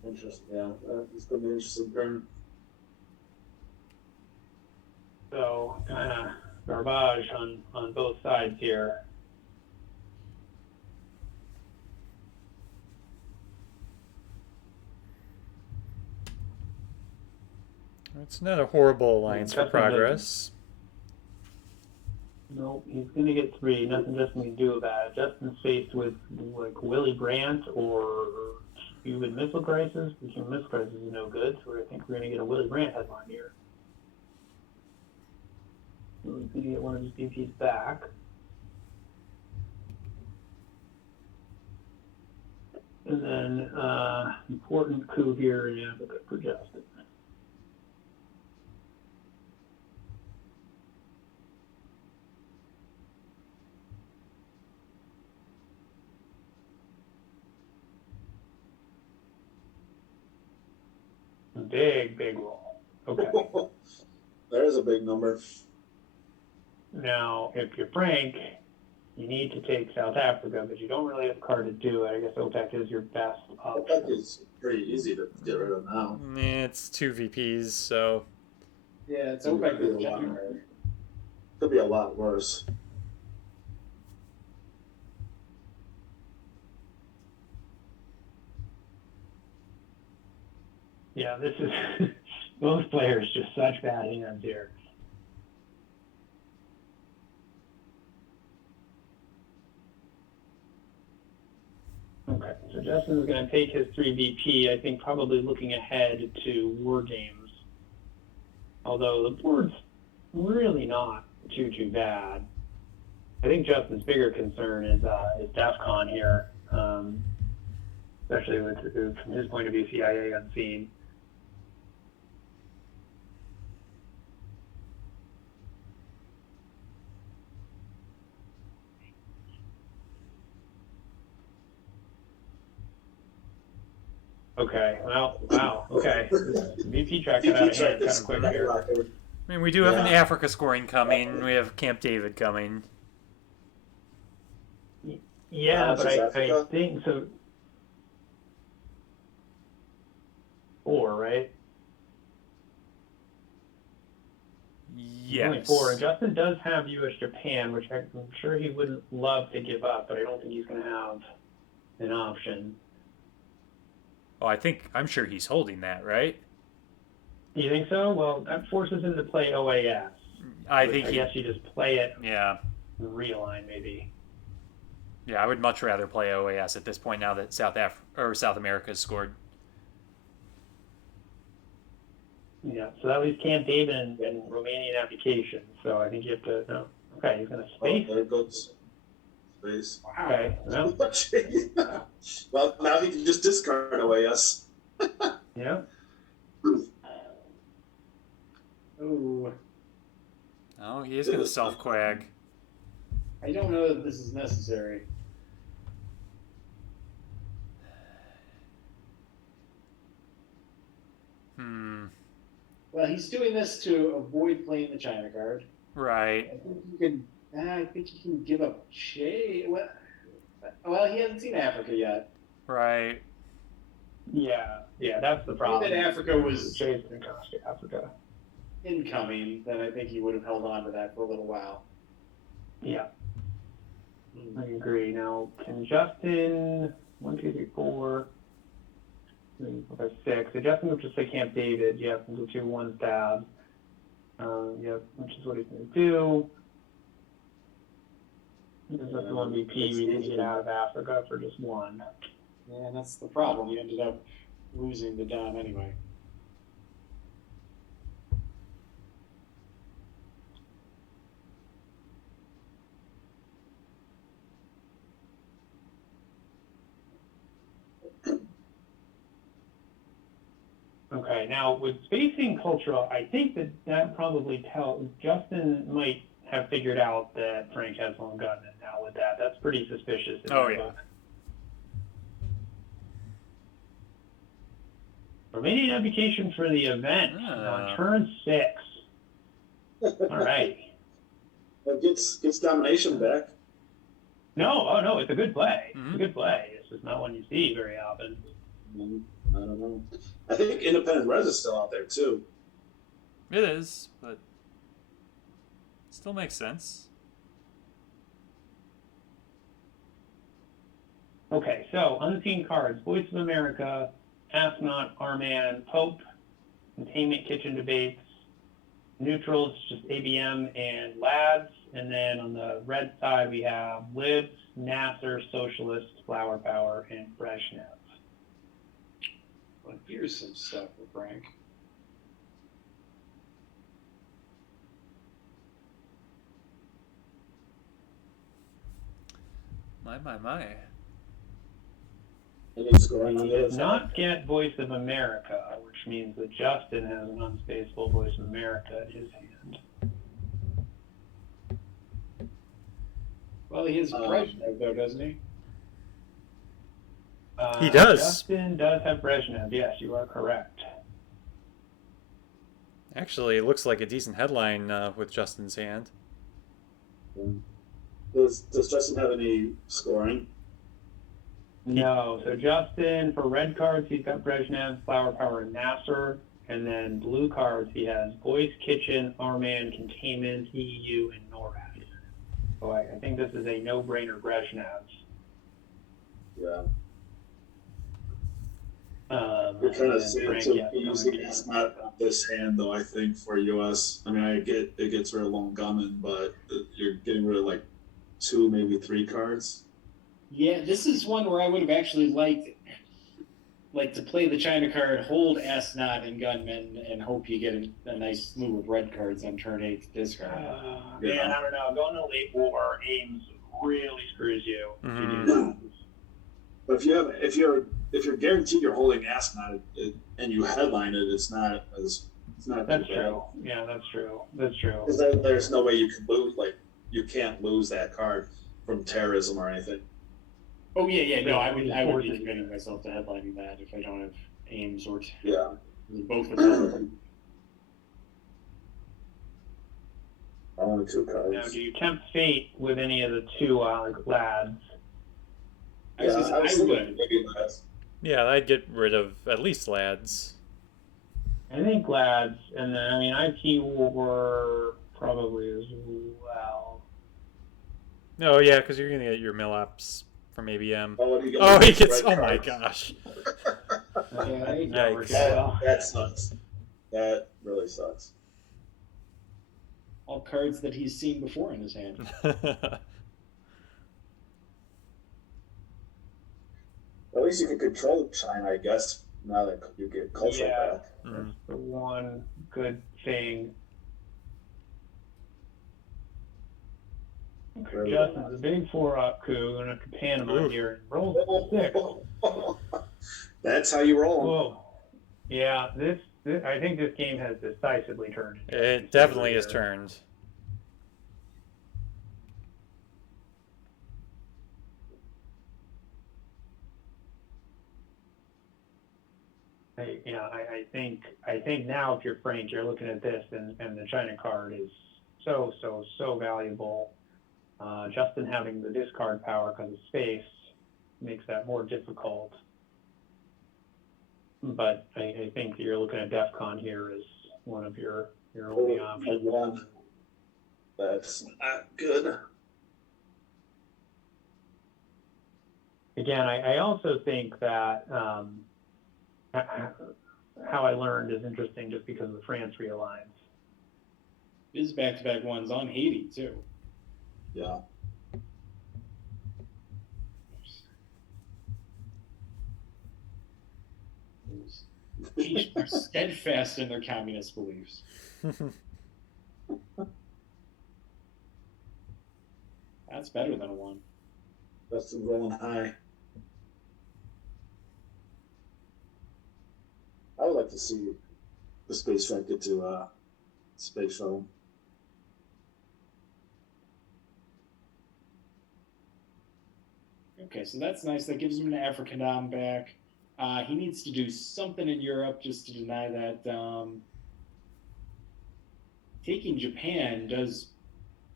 Interesting, yeah. It's going to be an interesting turn. So, kind of garbage on both sides here. It's not a horrible alliance for progress. Nope, he's going to get 3. Nothing Justin can do about it. Justin's faced with, like, Willy Brandt or Cuban Missile Crisis. The Cuban Missile Crisis is no good, so I think we're going to get a Willy Brandt headline here. He's going to get one of his BPs back. And then, important coup here in Africa for Justin. Big roll. Okay. There's a big number. Now, if you're Frank, you need to take South Africa, but you don't really have a card to do it. I guess OPEC is your best option. OPEC is pretty easy to get rid of now. It's 2 VPs, so Yeah, it's OPEC Could with be a lot. Zhang. Could be a lot worse. Yeah, this is both players just such bad hands here. Okay, so Justin's going to take his 3BP, I think probably looking ahead to War Games. Although the board's really not too bad. I think Justin's bigger concern is DEF CON here, especially from his point of view, CIA unseen. Okay, well, wow, okay. This VP track got out of hand kind of quick here. I mean, we do have an Africa scoring coming. We have Camp David coming. Yeah, but I think so. 4, right? Yes. Only 4. And Justin does have U.S. Japan, which I'm sure he wouldn't love to give up, but I don't think he's going to have an option. Oh, I'm sure he's holding that, right? You think so? Well, that forces him to play OAS. I guess you just play it. Yeah. Realign maybe. Yeah, I would much rather play OAS at this point now that South America has scored. Yeah, so that leaves Camp David and Romanian application. So I think you have to. No. Okay, he's going to space. Oh, there goes space. Wow. Okay. Well, well, now he can just discard OAS. yeah. Oh, Oh, he is going to self-quag. I don't know that this is necessary. Well, he's doing this to avoid playing the China card. Right. I think you can give up Che. Well, he hasn't seen Africa yet. Right. Yeah, that's the problem. If that Africa was Che's going to cost you Africa. Incoming, then I think he would have held on to that for a little while. Yeah. I agree. Now, can Justin 1, 2, 3, 4, 5, 6? So Justin would just say Camp David. Yep, into 2 1 stabs. Yep, which is what he's going to do. This is the 1 BP. We can get out of Africa for just 1. Yeah, and that's the problem. You ended up losing the Dom anyway. Okay, now with spacing cultural, I think that probably Justin might have figured out that Frank has one gun, and now with that, that's pretty suspicious. Oh, yeah. Romanian application for the event on turn 6. All right. It gets domination back. No, it's a good play. It's a good play. It's just not one you see very often. I don't know. I think Independent Res is still out there too. It is, but it still makes sense. Okay, so unseen cards: Voice of America, Ask Not, Arman, Pope, Containment Kitchen Debates. Neutrals, just ABM and Lads. And then on the red side, we have Libs, Nasser, Socialists, Flower Power, and Brezhnev. Well, here's some stuff for Frank. My. He does not get Voice of America, which means that Justin has an unspaceable Voice of America in his hand. Well, he has Brezhnev, though, doesn't he? He does. Justin does have Brezhnev. Yes, you are correct. Actually, it looks like a decent headline with Justin's hand. Does Justin have any scoring? No. So Justin, for red cards, he's got Brezhnev, Flower Power, and Nasser. And then blue cards, he has Boy's Kitchen, Arman, Containment, EU, and NORAD. So I think this is a no-brainer Brezhnev's. Yeah. You're kind of seeing some easy. It's not this hand though. I think for US, I mean, I get it gets rid of long gunman, but you're getting rid of like 2, maybe 3 cards. Yeah, this is one where I would have actually liked to play the China card, hold Asnot and Gunman, and hope you get a nice slew of red cards on turn 8 to discard. Man, I don't know. Going to late war aims really screws you. But if you're guaranteed you're holding Asnot and you headline it, it's not. That's true. Yeah, that's true. That's true. Because there's no way you can lose. Like you can't lose that card from terrorism or anything. Oh yeah. No, I would be committing myself to headlining that if I don't have aims or both of them. Only 2 cards. Now, do you tempt fate with any of the 2 lads? I would. Maybe lads. Yeah, I'd get rid of at least lads. I think lads, and then IP war probably as well. Oh yeah, because you're gonna get your Millops from ABM. Oh, he gets. Oh my gosh. Yikes. That sucks. That really sucks. All cards that he's seen before in his hand. At least you can control China, I guess, now that you get culture back. That's the one good thing. Okay, Justin's a big 4-up coup and a Panama here. Roll 6. That's how you roll. Whoa. Yeah, this I think this game has decisively turned. It definitely has turned. I think now if you're Frank, you're looking at this and the China card is so valuable. Justin having the discard power because of space makes that more difficult. But I think that you're looking at DEFCON here as one of your only options. That's not good. Again, I also think that how I learned is interesting just because of the France realigns. His back-to-back ones on Haiti too. Yeah. These are steadfast in their communist beliefs. That's better than a 1. That's rolling high. I would like to see the space track get to space shuttle. Okay, so that's nice. That gives him an African dom back. He needs to do something in Europe just to deny that. Taking Japan does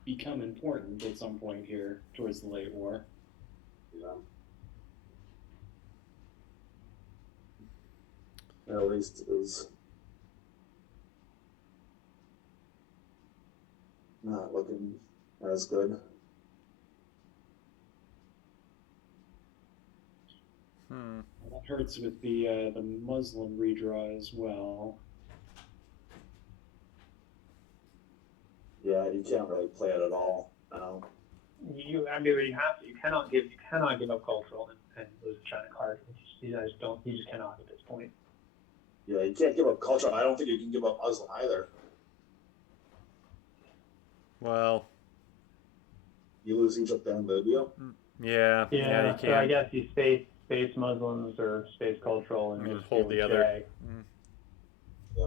become important at some point here towards the late war. Yeah. At least it was not looking as good. That hurts with the Muslim redraw as well. Yeah, you can't really play it at all. You cannot give up cultural and lose a China card. You just cannot at this point. Yeah, you can't give up culture. I don't think you can give up Muslim either. Well, you lose Egypt and Libya. Yeah, you can. So I guess you space Muslims or space cultural and just hold the other.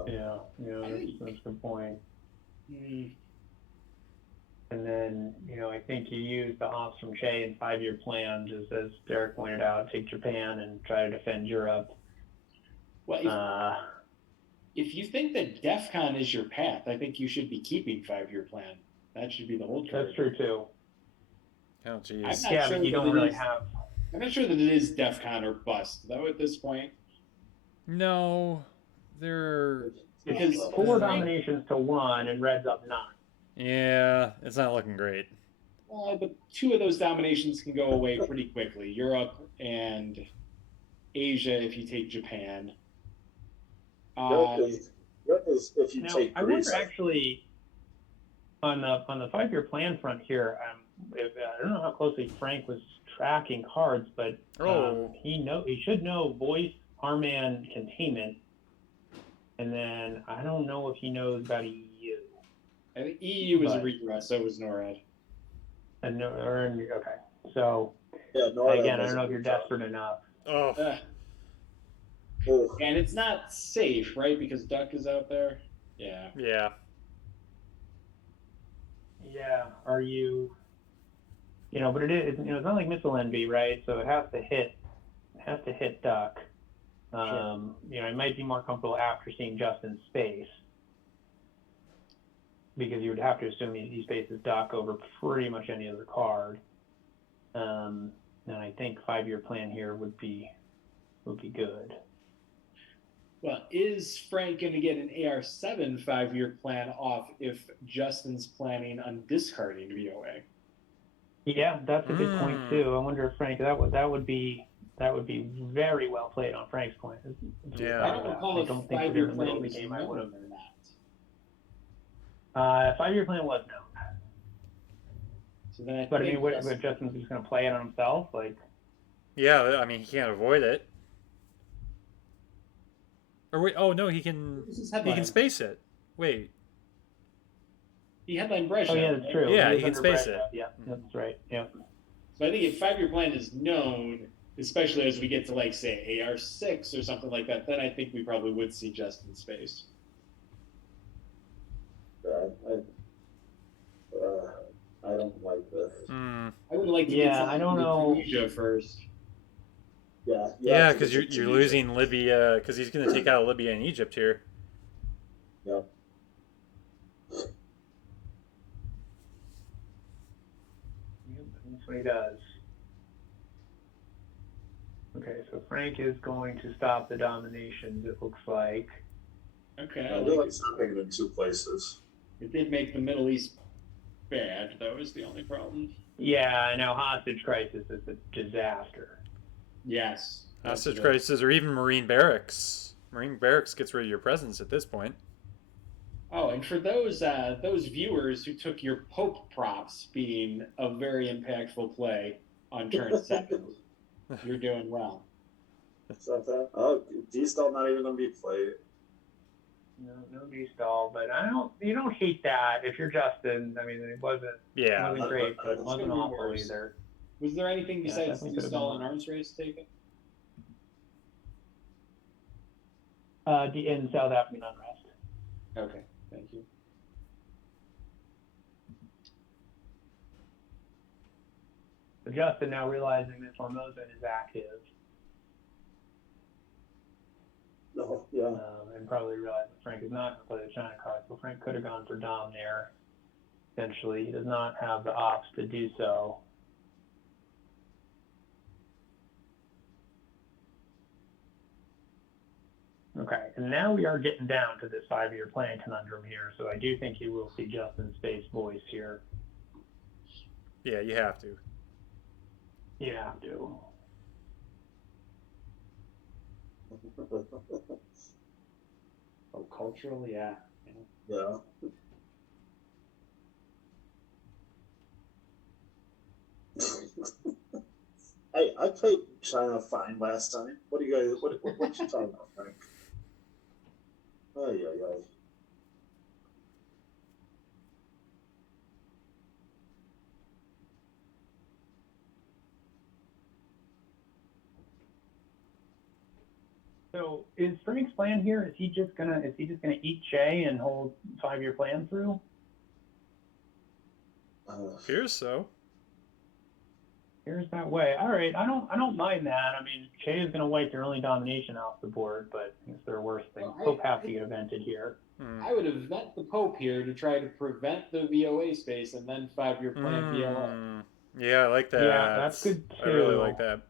Yeah, that's a good point. And then, I think you use the ops from Che in 5-year plan, just as Derek pointed out, take Japan and try to defend Europe. Well, if you think that DEFCON is your path, I think you should be keeping 5-year plan. That should be the whole card. That's true too. Oh, geez. But you don't really have. I'm not sure that it is DEFCON or bust, though, at this point. No, They're Because It's 4 Frank, dominations to 1 and Red's up 9. yeah, it's not looking great. but 2 of those dominations can go away pretty quickly. Europe and Asia, if you take Japan. Europe is if you Now, take I wonder Greece. actually on the 5-year plan front here. I don't know how closely Frank was tracking cards, but he should know voice, Arman, containment, and then I don't know if he knows about EU. I think EU was a regress, so was NORAD. Okay, so Yeah, NORAD again, I was don't know a if you're good job. desperate enough. Oh, And it's not safe, right? Because Duck is out there. Yeah. yeah. Yeah, are you? But it's not like missile envy, right? So it has to hit Duck. Sure. I might be more comfortable after seeing Justin's space, because you would have to assume he spaces Duck over pretty much any other card. And I think 5-year plan here would be good. Well, is Frank going to get an AR7 5-year plan off if Justin's planning on discarding VOA? Yeah, that's a good point too. I wonder if Frank that would be very well played on Frank's point. Yeah. I don't recall if 5-year plan was game known I would or have. not. 5-year plan was known. So then But I mean, what Justin's just going to play it on himself, like? Yeah, I mean, he can't avoid it. Or wait, oh no, he can space it. Wait. He headlined Brescia. Oh yeah, that's true. Yeah, he can space it. Yeah, that's right. Yeah. So I think if 5-year plan is known, especially as we get to like say AR6 or something like that, then I think we probably would see Justin space. I don't like this. I would like to get I don't know. Tunisia first. Yeah, because you're losing Libya, because he's going to take out Libya and Egypt here. Yeah. That's what he does. Okay, so Frank is going to stop the dominations, it looks like. Okay. I feel like stopping it in 2 places. It did make the Middle East bad. That was the only problem. Yeah, now hostage crisis is a disaster. Yes. Hostage crisis, or even Marine barracks. Marine barracks gets rid of your presence at this point. Oh, and for those viewers who took your Pope props being a very impactful play on turn 7, you're doing well. Oh, D-stall not even going to be played. No D-stall, but you don't hate that if you're Justin. I mean, it wasn't great, but it wasn't awful either. Was there anything besides D-stall and arms race taken? In South African unrest. Okay, thank you. So Justin now realizing that Formosan is active. No, yeah. And probably realized that Frank is not going to play the China card. So Frank could have gone for Dom there. Essentially, he does not have the ops to do so. Okay, and now we are getting down to this 5-year plan conundrum here. So I do think you will see Justin's space voice here. Yeah, you have to. You have to. Oh, cultural, yeah. Yeah. Hey, I played China fine last time. What do you guys? What you talking about, Frank? Ay. So is Frank's plan here? Is he just gonna eat Che and hold 5-year plan through? Appears so. Here's that way. All right, I don't mind that. I mean, Che is gonna wipe their only domination off the board, but I guess there are worse things. Pope has to get evented here. I would event the Pope here to try to prevent the VOA space and then 5-year plan VOA. Yeah, I like that. Yeah, that's good too. I really like that.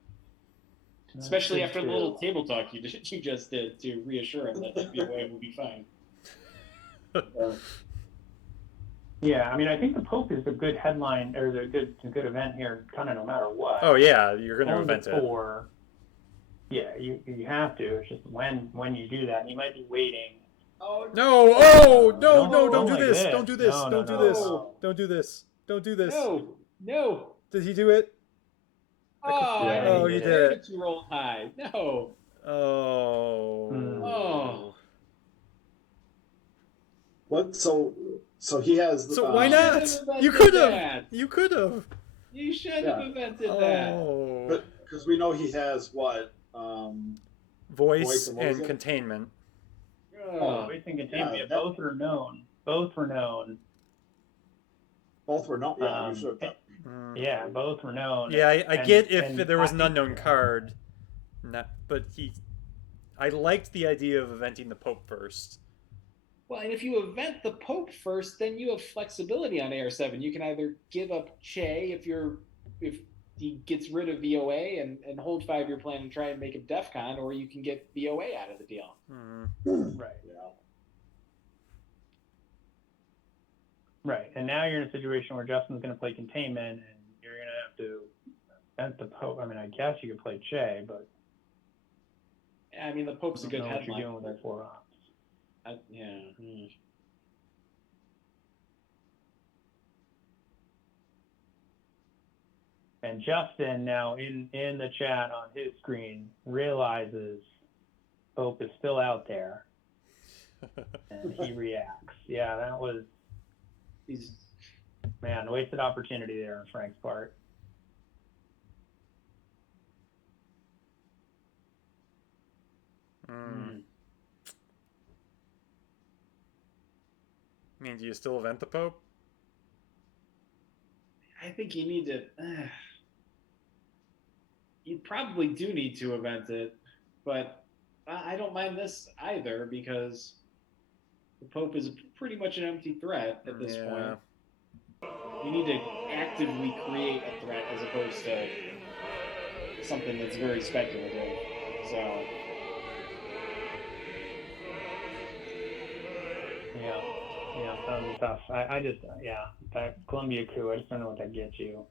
Especially That's after the true. little table talk you just did to reassure him that the BOA will be fine. Yeah, I mean, I think the Pope is a good headline or a good event here, kind of no matter what. Oh yeah, you're going to Only event it. for, yeah, you have to. It's just when you do that, and you might be waiting. No! Oh no! Don't Don't do like this! this. Don't do this! No, Don't do no, this! no. Don't do this! Don't do this! No. Did he do it? Oh, Yeah, Oh, he he did did it. You rolled high. No. Oh. Oh. What? So he has. So why You should not? have invented You could have. that. You could have. You should have invented that. Oh. Because we know he has what? Voice and what was and it? containment. Oh. Voice and containment. Yeah, Both were known. Both were known. Both were not. Yeah, you should have. Yeah, both were known. Yeah, I get if and there was an I- unknown card. Not, but I liked the idea of eventing the Pope first. Well, and if you event the Pope first, then you have flexibility on AR7. You can either give up Che if he gets rid of VOA and hold 5-year plan and try and make him DEFCON, or you can get VOA out of the deal. Right. Yeah. Right. And now you're in a situation where Justin's going to play containment, and you're going to have to event the Pope. I mean, I guess you could play Che, but I mean, the Pope's a I good don't know what headline. you're doing with their 4 ops. Yeah. And Justin now in the chat on his screen realizes Pope is still out there, and he reacts. Yeah, that was wasted opportunity there on Frank's part. I mean, do you still event the Pope? I think you need to. You probably do need to event it, but I don't mind this either because the Pope is pretty much an empty threat at this point. You need to actively create a threat as opposed to something that's very speculative. So. Yeah, sounds tough. I just, that Columbia coup, I just don't know what that gets you.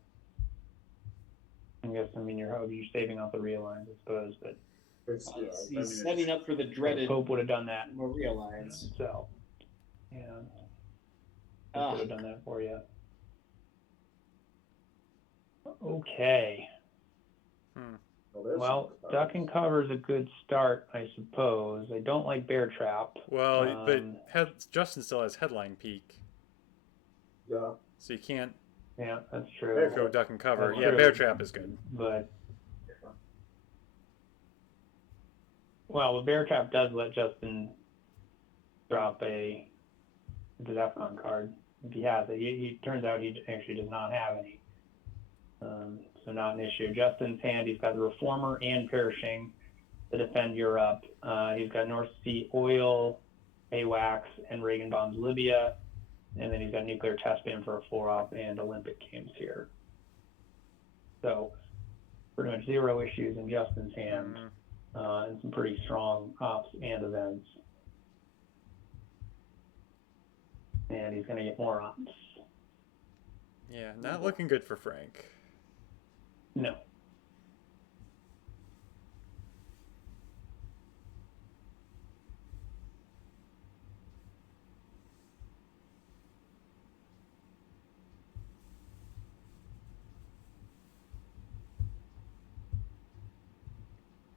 I guess, I mean, you're saving off the realigns, I suppose, but He's setting up for the dreaded Pope would have done that. Realigns. So, yeah. Pope would have done that for you. Okay. Well, duck and cover is a good start, I suppose. I don't like bear trap. Well, but Justin still has headline peak. Yeah. So you can't. Yeah, that's true. Go duck and cover. That's yeah, true. bear trap is good. But the bear trap does let Justin drop the DEFCON card if he has it. He turns out he actually does not have any. So not an issue. Justin's hand, he's got the Reformer and Perishing to defend Europe. He's got North Sea Oil, AWACS, and Reagan bombs Libya. And then he's got Nuclear Test Ban for a 4-op and Olympic Games here. So pretty much 0 issues in Justin's hand, and some pretty strong ops and events. And he's going to get more ops. Yeah, not looking good for Frank. No.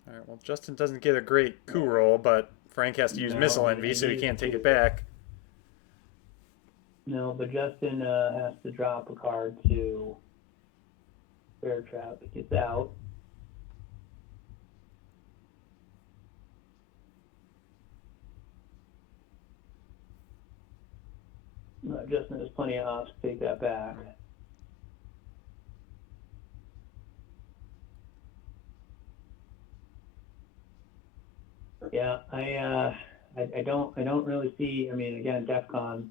All right, well, Justin doesn't get a great coup roll, but Frank has to use Missile Envy, so he can't take it back. No, but Justin has to drop a card to Bear Trap. It gets out. Justin has plenty of ops to take that back. Yeah, I don't really see. I mean, again, DEFCON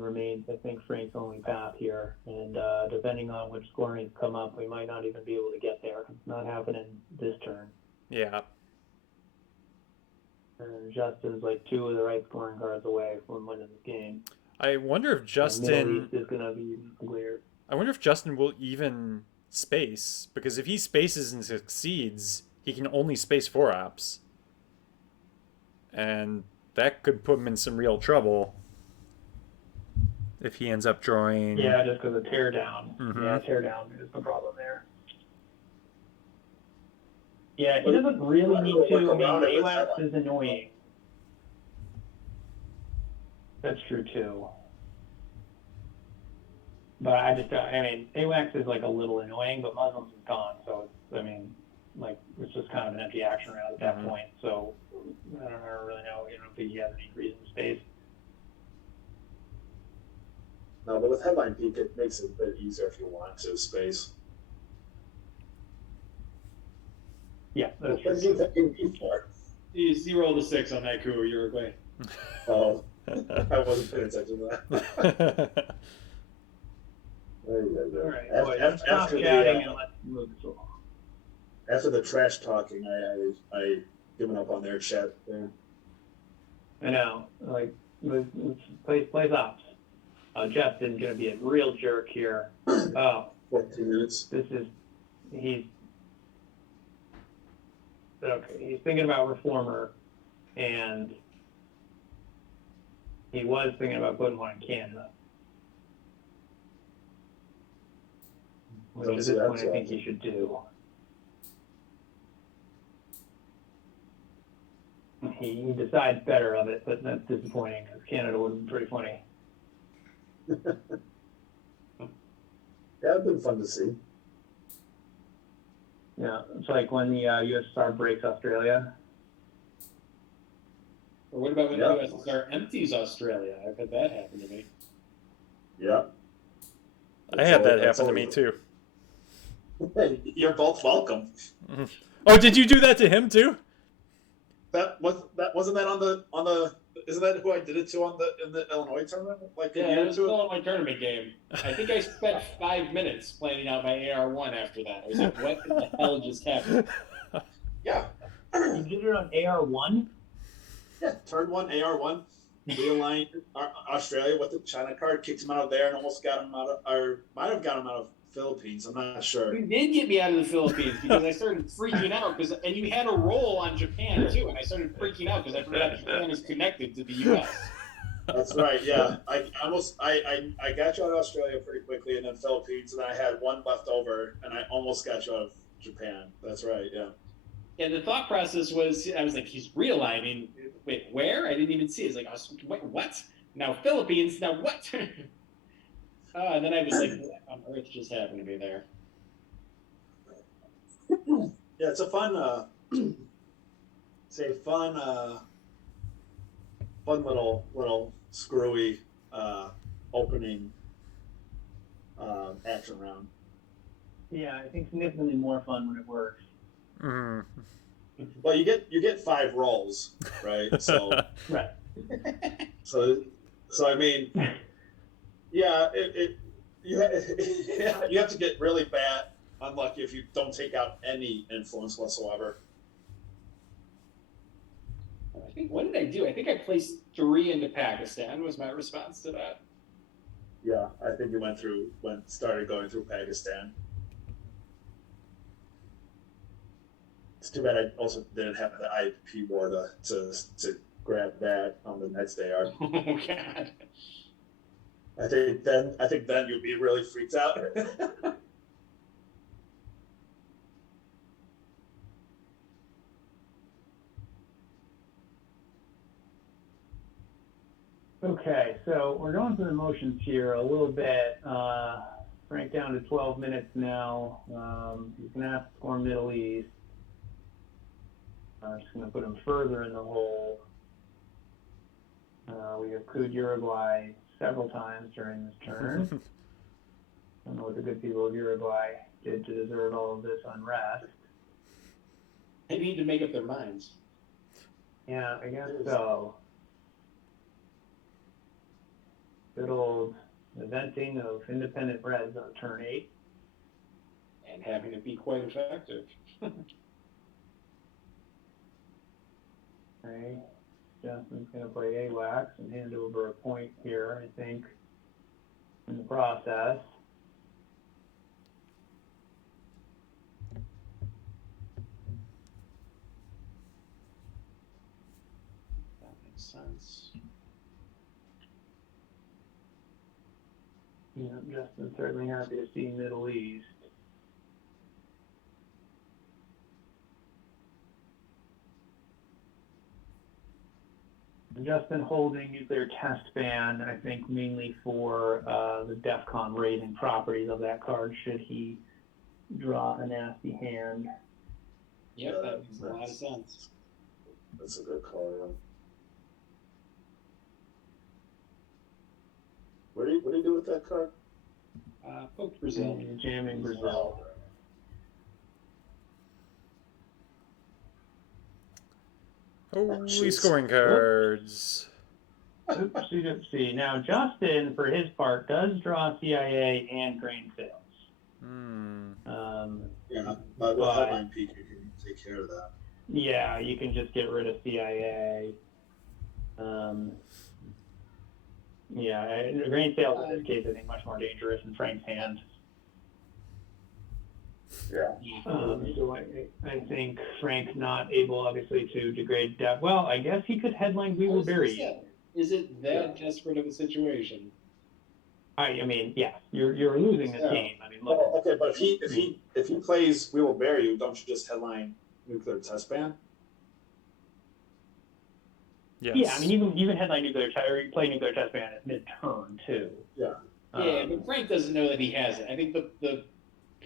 remains, I think, Frank's only path here, and depending on which scoring come up, we might not even be able to get there. it's not happening this turn. Yeah. And Justin's like 2 of the right scoring cards away from winning this game. I wonder if The Middle Justin. East is gonna be uglier. I wonder if Justin will even space, because if he spaces and succeeds, he can only space 4 ops, and that could put him in some real trouble if he ends up drawing. Yeah, just because of teardown. Mhm. Yeah, teardown is the problem there. Yeah, he doesn't really need to. I mean, AWACS is annoying. That's true too. But I mean, AWACS is like a little annoying, but Muslims is gone, so it's, I mean, like, it's just kind of an empty action round at that Mhm. point. So I don't really know, if he has any reason to space. No, but with headline peak, it makes it a bit easier if you want to space. Yeah, that's What true. is that in peak for? You 0 to 6 on that coup, Uruguay. Oh, I wasn't paying attention to that. All right, After, boys, after, stop after chatting the, and let's move this along. after the trash talking, I given up on their chat there. I know, like, plays ops. Justin's gonna be a real jerk here. Oh, 14 minutes. he's thinking about reformer, and he was thinking about putting one in Canada. Which at this point I think he should do. He decides better of it, but that's disappointing because Canada would have been pretty funny. Yeah, it's been fun to see. Yeah, it's like when the USSR breaks Australia. Or what about when Yeah. the USSR empties Australia? I've had that happen to me. Yeah. I had that happen to me too. Hey, you're both welcome. Oh, did you do that to him too? Wasn't that on the isn't that who I did it to in the Illinois tournament? Like Yeah, a it year or was two? still in my tournament game. I think I spent 5 minutes planning out my AR1 after that. I was like, what the hell just happened? Yeah. You did it on AR1? Yeah, turn 1, AR1, realigned Australia with the China card, kicked him out of there, and almost got him out of, or might have got him out of Philippines. I'm not sure. You did get me out of the Philippines because I started freaking out and you had a roll on Japan too, and I started freaking out because I forgot Japan is connected to the U.S. That's right. Yeah, I got you out of Australia pretty quickly, and then Philippines, and then I had one left over, and I almost got you out of Japan. That's right. Yeah. And the thought process was, I was like, he's realigning. Wait, where? I didn't even see it. I was like, wait, what? Now Philippines. Now what? And then I was like, what on earth just happened to me there? Yeah, it's a fun. Fun little screwy opening action round. Yeah, I think significantly more fun when it works. Mm. Well, you get 5 rolls, right? So Right. so I mean, yeah, you have to get really bad unlucky if you don't take out any influence whatsoever. I think, what did I do? I think I placed 3 into Pakistan was my response to that. Yeah, I think you started going through Pakistan. It's too bad I also didn't have the IP war to grab that on the next day. Oh God. I think then you'd be really freaked out. Okay, so we're going through the motions here a little bit. Frank down to 12 minutes now. He's going to have to score Middle East. Just going to put him further in the hole. We have cooed Uruguay several times during this turn. I don't know what the good people of Uruguay did to deserve all of this unrest. They need to make up their minds. Yeah, I guess so. Good old eventing of independent Reds on turn 8. and having it be quite effective. Okay. Justin's going to play AWACS and hand over a point here, I think, in the process. That makes sense. Yeah, Justin's certainly happy to see Middle East. Justin holding nuclear test ban, I think, mainly for the DEFCON rating properties of that card should he draw a nasty hand. Yep, that makes a lot of sense. That's a good call, yeah. What do you do with that card? Poked Brazil. Jamming Brazil. Holy scoring cards. Oopsie doopsie. Now, Justin, for his part, does draw CIA and grain sales. Yeah, by the headline peak, you can take care of that. Yeah, you can just get rid of CIA. Grain sales in this case, I think, much more dangerous in Frank's hand. Yeah. So I think Frank not able, obviously, to degrade depth. Well, I guess he could headline We Will Bury You. Is it that desperate of a situation? I mean, yes, you're losing the team. I mean, look. Well, okay, but if he plays We Will Bury You, don't you just headline nuclear test ban? Yes. Yeah, I mean, even headline nuclear test, or play nuclear test ban at mid-turn too. Yeah. Yeah, but Frank doesn't know that he has it. I think the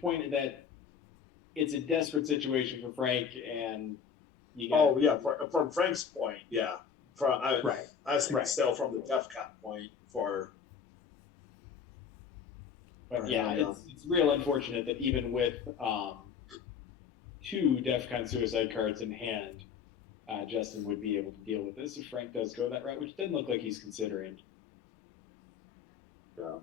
point that it's a desperate situation for Frank, and you got. Oh yeah, from Frank's point, yeah. Right. I think still from the DEFCON point for. But yeah, it's real unfortunate that even with 2 DEFCON suicide cards in hand, Justin would be able to deal with this if Frank does go that route, which doesn't look like he's considering. Yeah.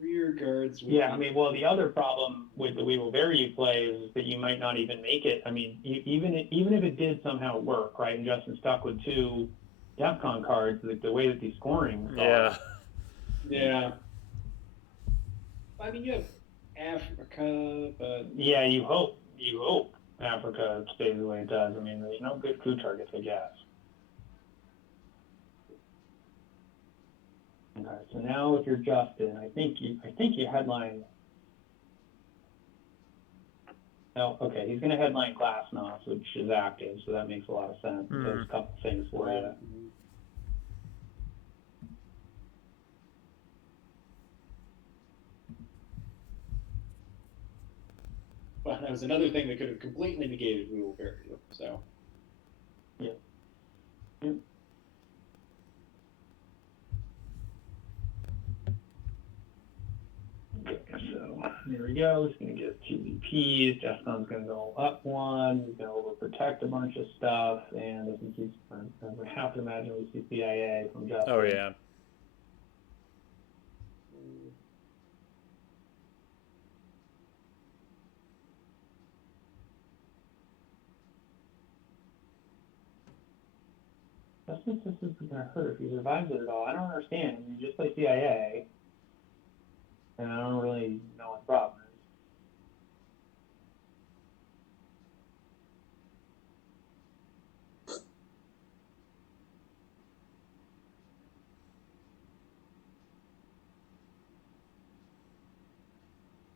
Rear guards. Yeah, I mean, well, the other problem with the We Will Bury You play is that you might not even make it. I mean, even if it did somehow work, right, and Justin stuck with 2 DEFCON cards, like the way that these scorings are. Yeah. I mean, you have Africa, but yeah, you hope Africa stays the way it does. I mean, there's no good coup targets, I guess. Okay, so now if you're Justin, I think you headline. Oh, okay, he's going to headline Glasnost, which is active, so that makes a lot of sense. There's a couple things for you. Well, that was another thing that could have completely negated We Will Bury You. So. Yep. So there we go. He's going to get 2 VPs. Justin's going to go up 1. He's going to overprotect a bunch of stuff, and I think I would have to imagine we see CIA from Justin. Oh yeah. Justin says this is going to hurt if he survives it at all. I don't understand. I mean, you just play CIA, and I don't really know what the problem is.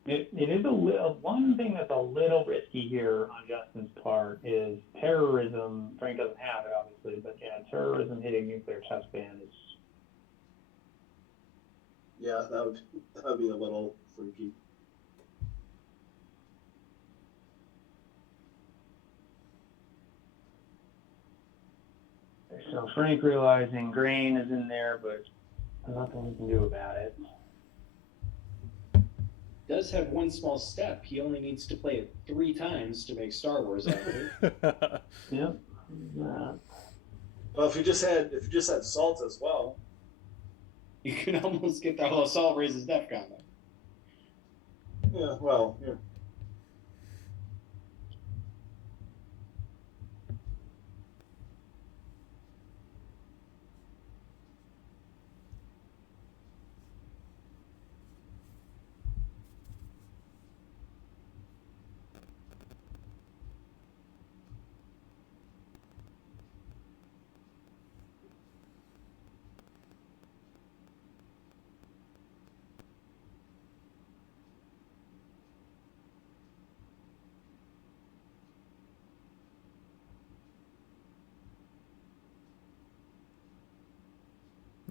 It is a little, one thing that's a little risky here on Justin's part is terrorism. Frank doesn't have it, obviously, but yeah, terrorism hitting nuclear test ban is. Yeah, that would be a little freaky. So Frank realizing grain is in there, but there's nothing we can do about it. Does have one small step. He only needs to play it 3 times to make Star Wars active. Yep. Well, if you just had salt as well, You can almost get the whole assault raises DEFCON. Yeah, well, yeah.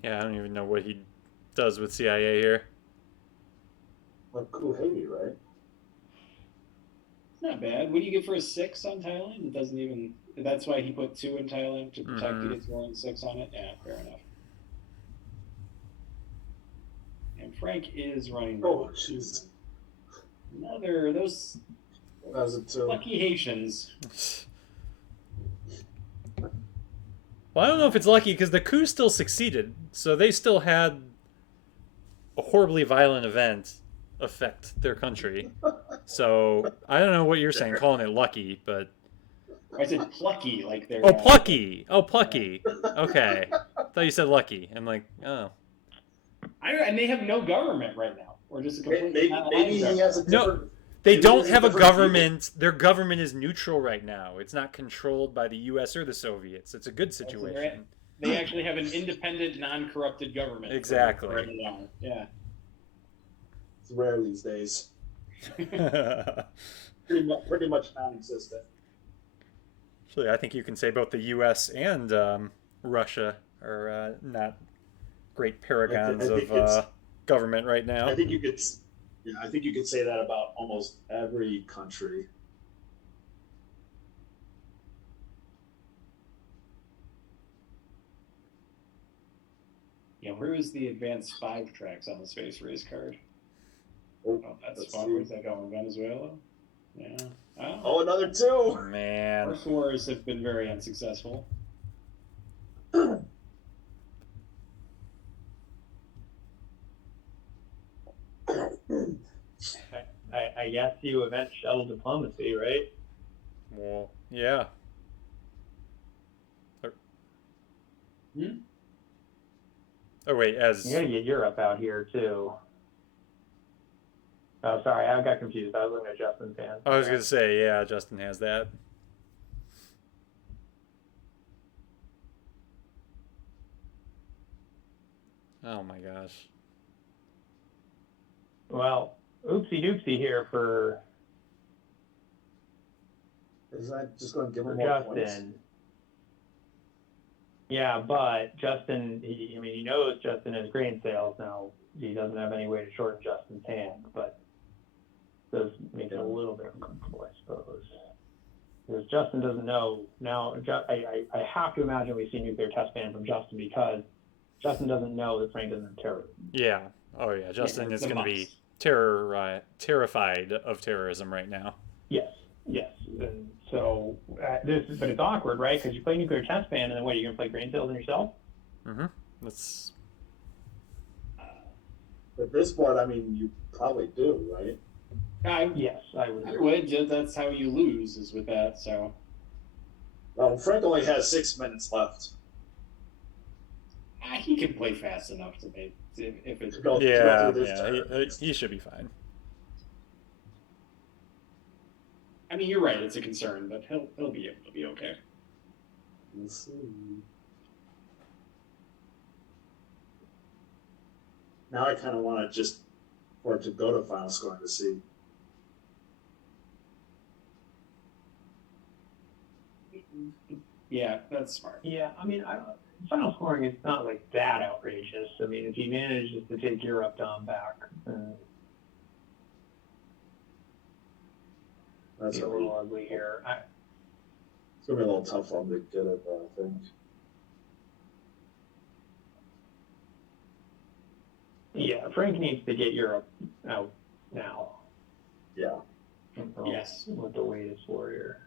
Yeah, I don't even know what he does with CIA here. Well, cool Haiti, right? It's not bad. What do you get for a 6 on Thailand? It doesn't even. That's why he put 2 in Thailand to protect Mm-hmm. against more than 6 on it. Yeah, fair enough. And Frank is running. Oh, jeez. Another those That was a 2. lucky Haitians. Well, I don't know if it's lucky because the coup still succeeded, so they still had a horribly violent event affect their country. So I don't know what you're saying, calling it lucky, but I said plucky, like they're. oh, plucky. Oh, plucky. Okay, thought you said lucky. I'm like, oh, And they have no government right now, or just a completely Maybe, not maybe he has a No. different. they maybe don't he's have a different government. Their government is neutral right now. It's not controlled by the U.S. or the Soviets. It's a good situation. They actually have an independent, non-corrupted government. Exactly. Right now. Yeah. It's rare these days. Pretty much non-existent. Actually, I think you can say both the U.S. and Russia are not great paragons I think of government right now. I think you could. Yeah, I think you could say that about almost every country. Yeah. Where is the advanced 5 tracks on the space race card? Oh, Oh, that's let's fun. see. Where's that going? Venezuela? Yeah. Oh, another 2. Man, Earth wars have been very unsuccessful. I guess you event shuttle diplomacy, right? well, yeah. Hmm? Oh wait, as You gotta get Europe out here too. Oh, sorry, I got confused. I was looking at Justin's hand. I was gonna say, yeah, Justin has that. Oh my gosh. Well, oopsie doopsie here for Is that just going to give him for more points? Justin. Yeah, but Justin, he knows Justin has grain sales now. He doesn't have any way to shorten Justin's hand, but does make it a little bit uncomfortable, I suppose. Because Justin doesn't know now. I have to imagine we see nuclear test ban from Justin because Justin doesn't know that Frank doesn't have terrorism. Yeah. Oh yeah, Justin it's is a gonna be must. terrified of terrorism right now. Yes, and so but it's awkward, right? Because you play nuclear test ban, and then what? Are you gonna play grain sales on yourself? Mm-hmm. That's With this board, I mean, you probably do, right? Yes, I would. I Agree. would. That's how you lose, is with that. So Well, Frank only has 6 minutes left. he can play fast enough to make if it's. Go yeah, through this yeah. turn. He should be fine. I mean, you're right. It's a concern, but he'll be able to be okay. Let's see. Now I kind of want to just for it to go to final scoring to see. Yeah, that's smart. Yeah, I mean, final scoring is not like that outrageous. I mean, if he manages to take Europe down back, That's it's a little ugly here. It's gonna be a little tough for him to get it, I think. Yeah, Frank needs to get Europe out now. Yeah. Yes. What the wait is for here.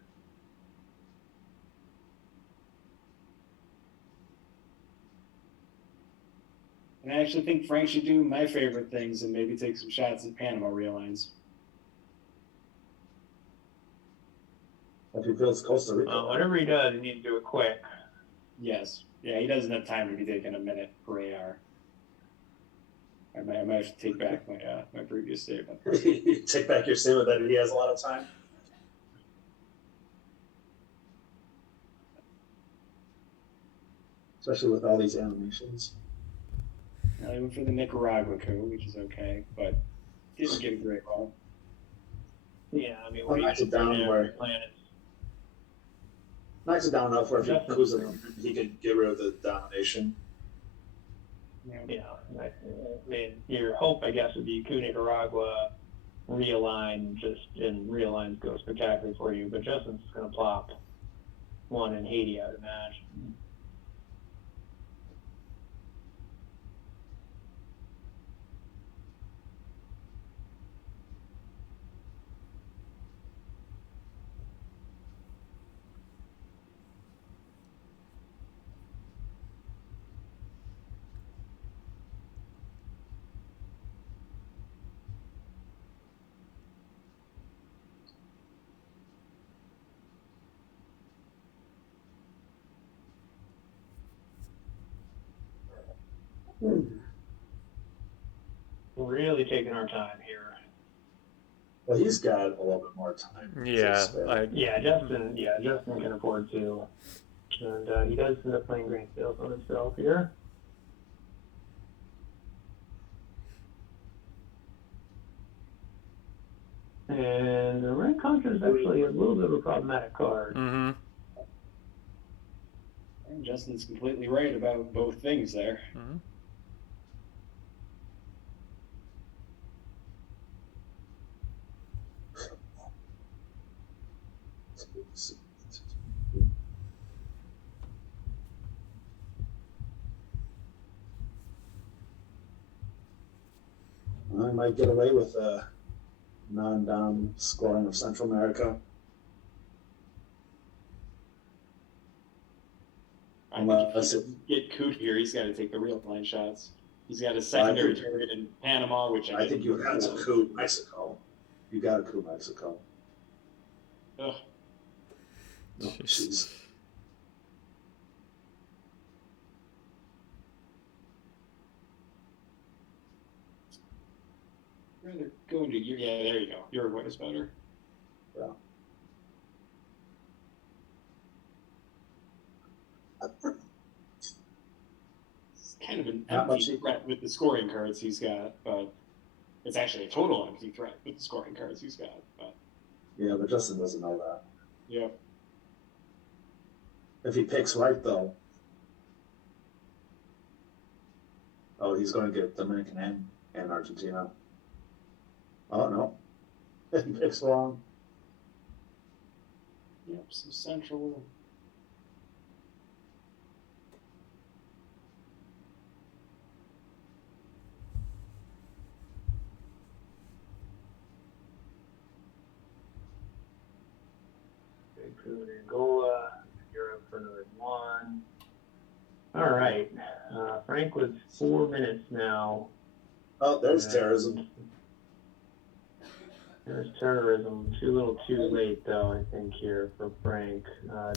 And I actually think Frank should do my favorite things and maybe take some shots at Panama Real Lines. If he feels Costa Rica. Whatever he does, he needs to do it quick. Yes. Yeah, he doesn't have time to be taking a minute per AR. I might have to take back my previous statement. You take back your statement that he has a lot of time. Especially with all these animations. I went for the Nicaragua coup, which is okay, but didn't get a great roll. Yeah, I mean, Well, knocks it down where knocks it down enough where if he coups him, he can get rid of the domination. Yeah, I mean, your hope, I guess, would be coup Nicaragua, realign, and realign go spectacular for you. But Justin's going to plop one in Haiti, I would imagine. Really taking our time here. Well, he's got a little bit more time. Yeah, Justin can afford to, and he does end up playing grain sales on himself here. And the red contra is actually a little bit of a problematic card. Mm-hmm. And Justin's completely right about both things there. Mm-hmm. I might get away with a non-dom scoring of Central America. I think if he doesn't get coot here, he's got to take the real line shots. He's got a secondary target in Panama, which I think you have to coup Mexico. You got to coup Mexico. Ugh. Oh, jeez. Rather go into yeah, there you go. Uruguay is better. Yeah. It's kind of an empty threat with the scoring cards he's got, but it's actually a total empty threat with the scoring cards he's got. But yeah, but Justin doesn't know that. Yeah. If he picks right, though, he's going to get Dominican and Argentina. Oh, no. He picks wrong. Yep, so Central. Big coup in Angola. Europe for another one. All right. Frank was 4 minutes now. Oh, there's terrorism. There's terrorism. Too little too late, though, I think, here for Frank.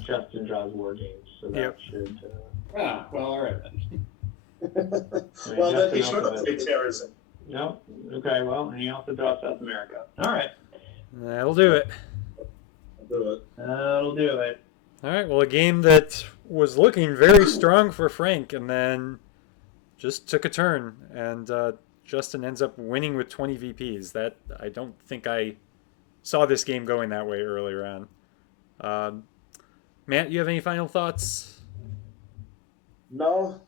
Justin draws war games, so that should... well, all right then. Well, then he should have played terrorism. Nope. Okay, well, and he also draws South America. All right. That'll do it. That'll do it. All right, well, a game that was looking very strong for Frank and then just took a turn, and Justin ends up winning with 20 VPs. That I don't think I saw this game going that way earlier on. Matt, you have any final thoughts? No,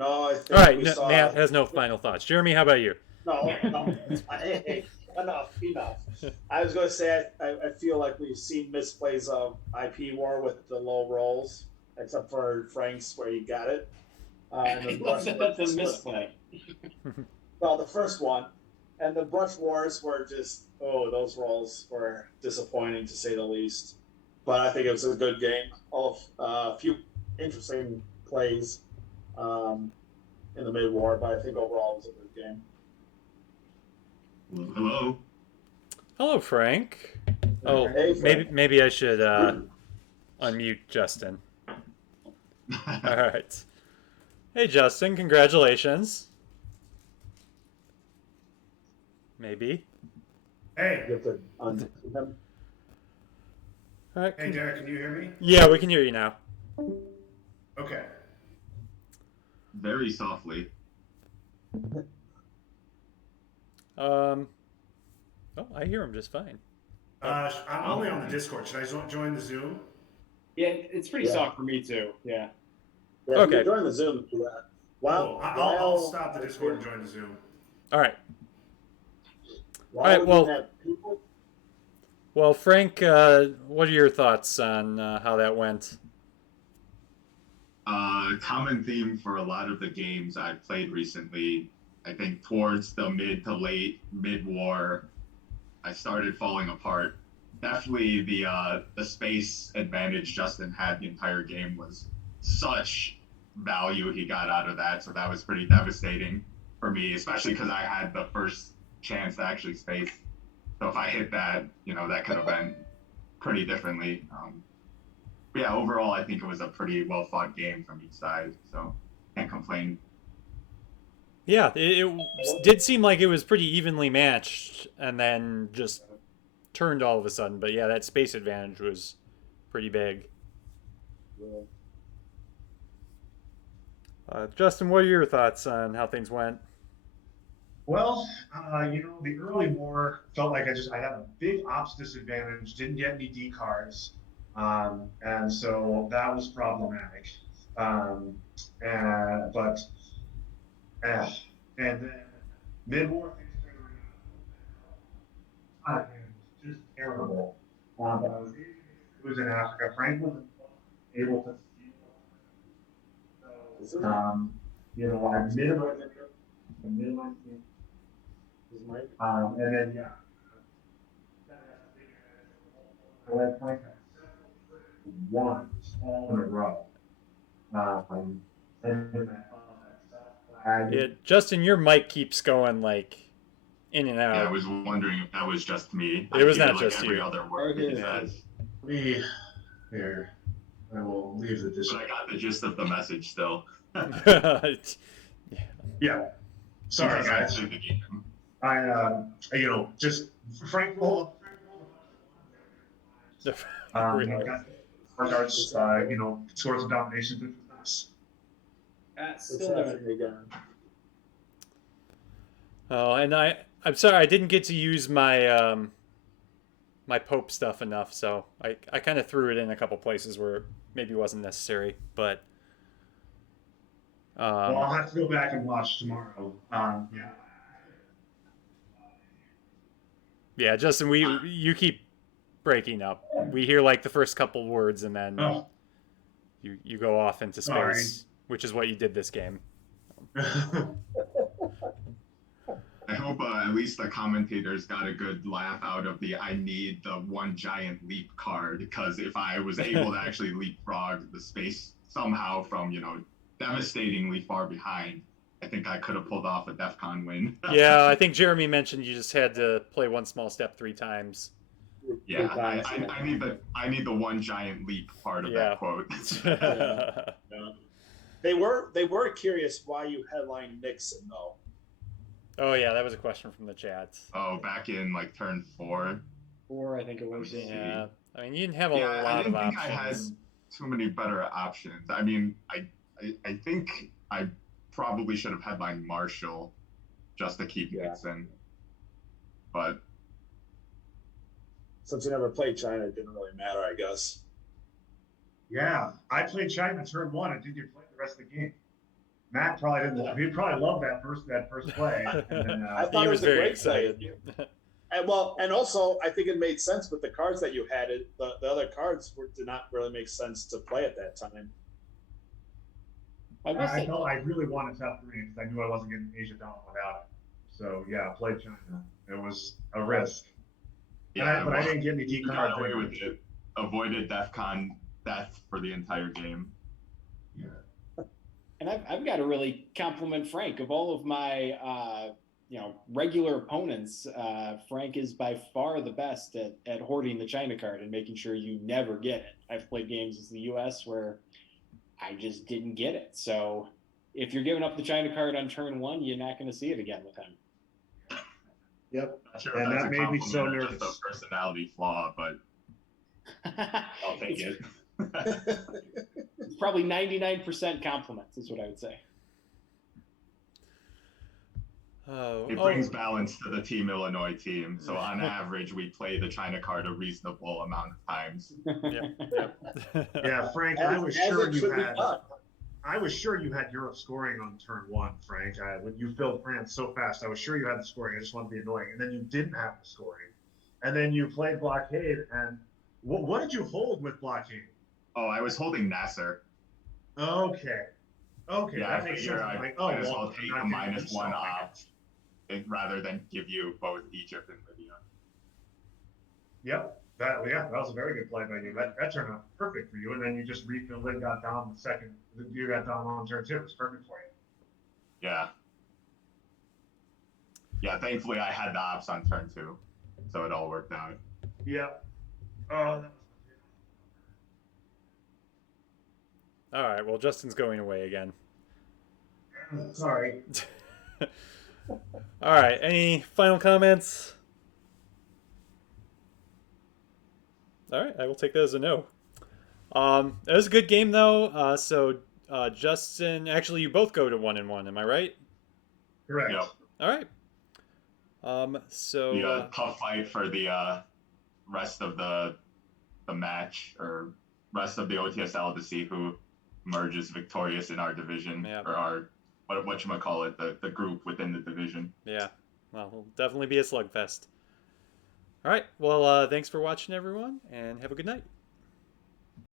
I think all right, Matt has no final thoughts. Jeremy, how about you? No. Hey, enough. I was going to say I feel like we've seen misplays of IP war with the low rolls, except for Frank's where he got it. That's a misplay. Well, the first one, and the brush wars were just, those rolls were disappointing to say the least. But I think it was a good game. A few interesting plays in the mid-war, but I think overall it was a good game. Hello. Hello, Frank. Oh, Hey, Frank. maybe I should unmute Justin. All right. Hey, Justin, congratulations. Maybe. Hey, You have to unmute him. All right. hey, Derek, can you hear me? Yeah, we can hear you now. Okay. Very softly. Oh, I hear him just fine. I'm only on the Discord. Should I join the Zoom? Yeah, it's pretty soft for me too. Yeah. Yeah, Okay. You join the Zoom. Cool. I'll stop the Discord and join the Zoom. All right. All right, well- have people. Well, Frank, what are your thoughts on how that went? Common theme for a lot of the games I've played recently. I think towards the mid-war, I started falling apart. Definitely the space advantage Justin had the entire game was such value he got out of that. So that was pretty devastating for me, especially because I had the first chance to actually space. So if I hit that, that could have been pretty differently. But yeah, overall, I think it was a pretty well fought game from each side. So can't complain. Yeah, it did seem like it was pretty evenly matched, and then just turned all of a sudden. But yeah, that space advantage was pretty big. Justin, what are your thoughts on how things went? Well, the early war felt like I had a big ops disadvantage, didn't get any D cards, and so that was problematic. And then mid-war things started around. It was just terrible. But I was it was in Africa. Frank wasn't able to see. So, I minimized and then I led Frank once all in a row. Yeah, Justin, your mic keeps going like in and out. Yeah, I was wondering if that was just me. It was I not hear, just every you. other word he says. Here, I will leave the But Discord. I got the gist of the message still. Yeah. Sorry, guys. Actually, the game. I, just Frank will. Really? Regards, scores of domination, which was That's It's still happening again. Oh, and I'm sorry I didn't get to use my my Pope stuff enough, so I kind of threw it in a couple places where it maybe wasn't necessary, but well, I'll have to go back and watch tomorrow. yeah, Justin, you keep breaking up. We hear like the first couple words and then Oh. you go off into Sorry. space, which is what you did this game. I hope at least the commentators got a good laugh out of the I need the one giant leap card, because if I was able to actually leapfrog the space somehow from, devastatingly far behind, I think I could have pulled off a DEF CON win. Yeah, I think Jeremy mentioned you just had to play one small step 3 times. Yeah, I need the one giant leap part of that quote. They were curious why you headlined Nixon though. Oh yeah, that was a question from the chat. Oh, back in like turn 4. I think it was. Yeah, I mean you didn't have a Yeah, lot I of didn't think I had options. too many better options. I mean, I think I probably should have headlined Marshall just to keep Nixon. But Since you never played China, it didn't really matter, I guess. Yeah, I played China turn 1 and didn't get play the rest of the game. Matt probably didn't. He probably loved that first play. And then, I thought He it was was a very great excited. play. And also I think it made sense with the cards that you had. The other cards did not really make sense to play at that time. I really wanted top 3 because I knew I wasn't getting Asia down without it. So yeah, I played China. It was a risk. yeah, But I didn't get any we D got cards. away with it. Avoided DEF CON death for the entire game. And I've got to really compliment Frank. Of all of my regular opponents, Frank is by far the best at hoarding the China card and making sure you never get it. I've played games as the U.S. where I just didn't get it. So if you're giving up the China card on turn 1, you're not going to see it again with him. Yep. Not sure And if that's that a made me compliment so or nervous. just a personality flaw, but I'll take it. It's probably 99% compliments is what I would say. It brings balance to the Team Illinois team. So on average, we play the China card a reasonable amount of times. Yeah, Frank, I was sure you had Europe scoring on turn 1, Frank. When you filled France so fast, I was sure you had the scoring. I just wanted to be annoying. And then you didn't have the scoring. And then you played blockade. And what did you hold with blockade? Oh, I was holding Nasser. Okay. Okay, Yeah, that makes sense. I might as well take a -1 off rather than give you both Egypt and Libya. Yep. That was a very good play by you. That turned out perfect for you, and then you just refilled it, got down the second. You got down on turn 2. It was perfect for you. Yeah. Yeah, thankfully I had the ops on turn 2, so it all worked out. Yep. Oh, All right. Well, Justin's going away again. sorry. All right. Any final comments? All right. I will take that as a no. It was a good game though. So Justin, actually, you both go to 1-1. Am I right? Correct. Yep. All right. So Tough fight for the rest of the match, or rest of the OTSL, to see who emerges victorious in our division, or our whatchamacallit, the group within the division. Yeah. Well, it'll definitely be a slugfest. All right. Well, thanks for watching, everyone, and have a good night.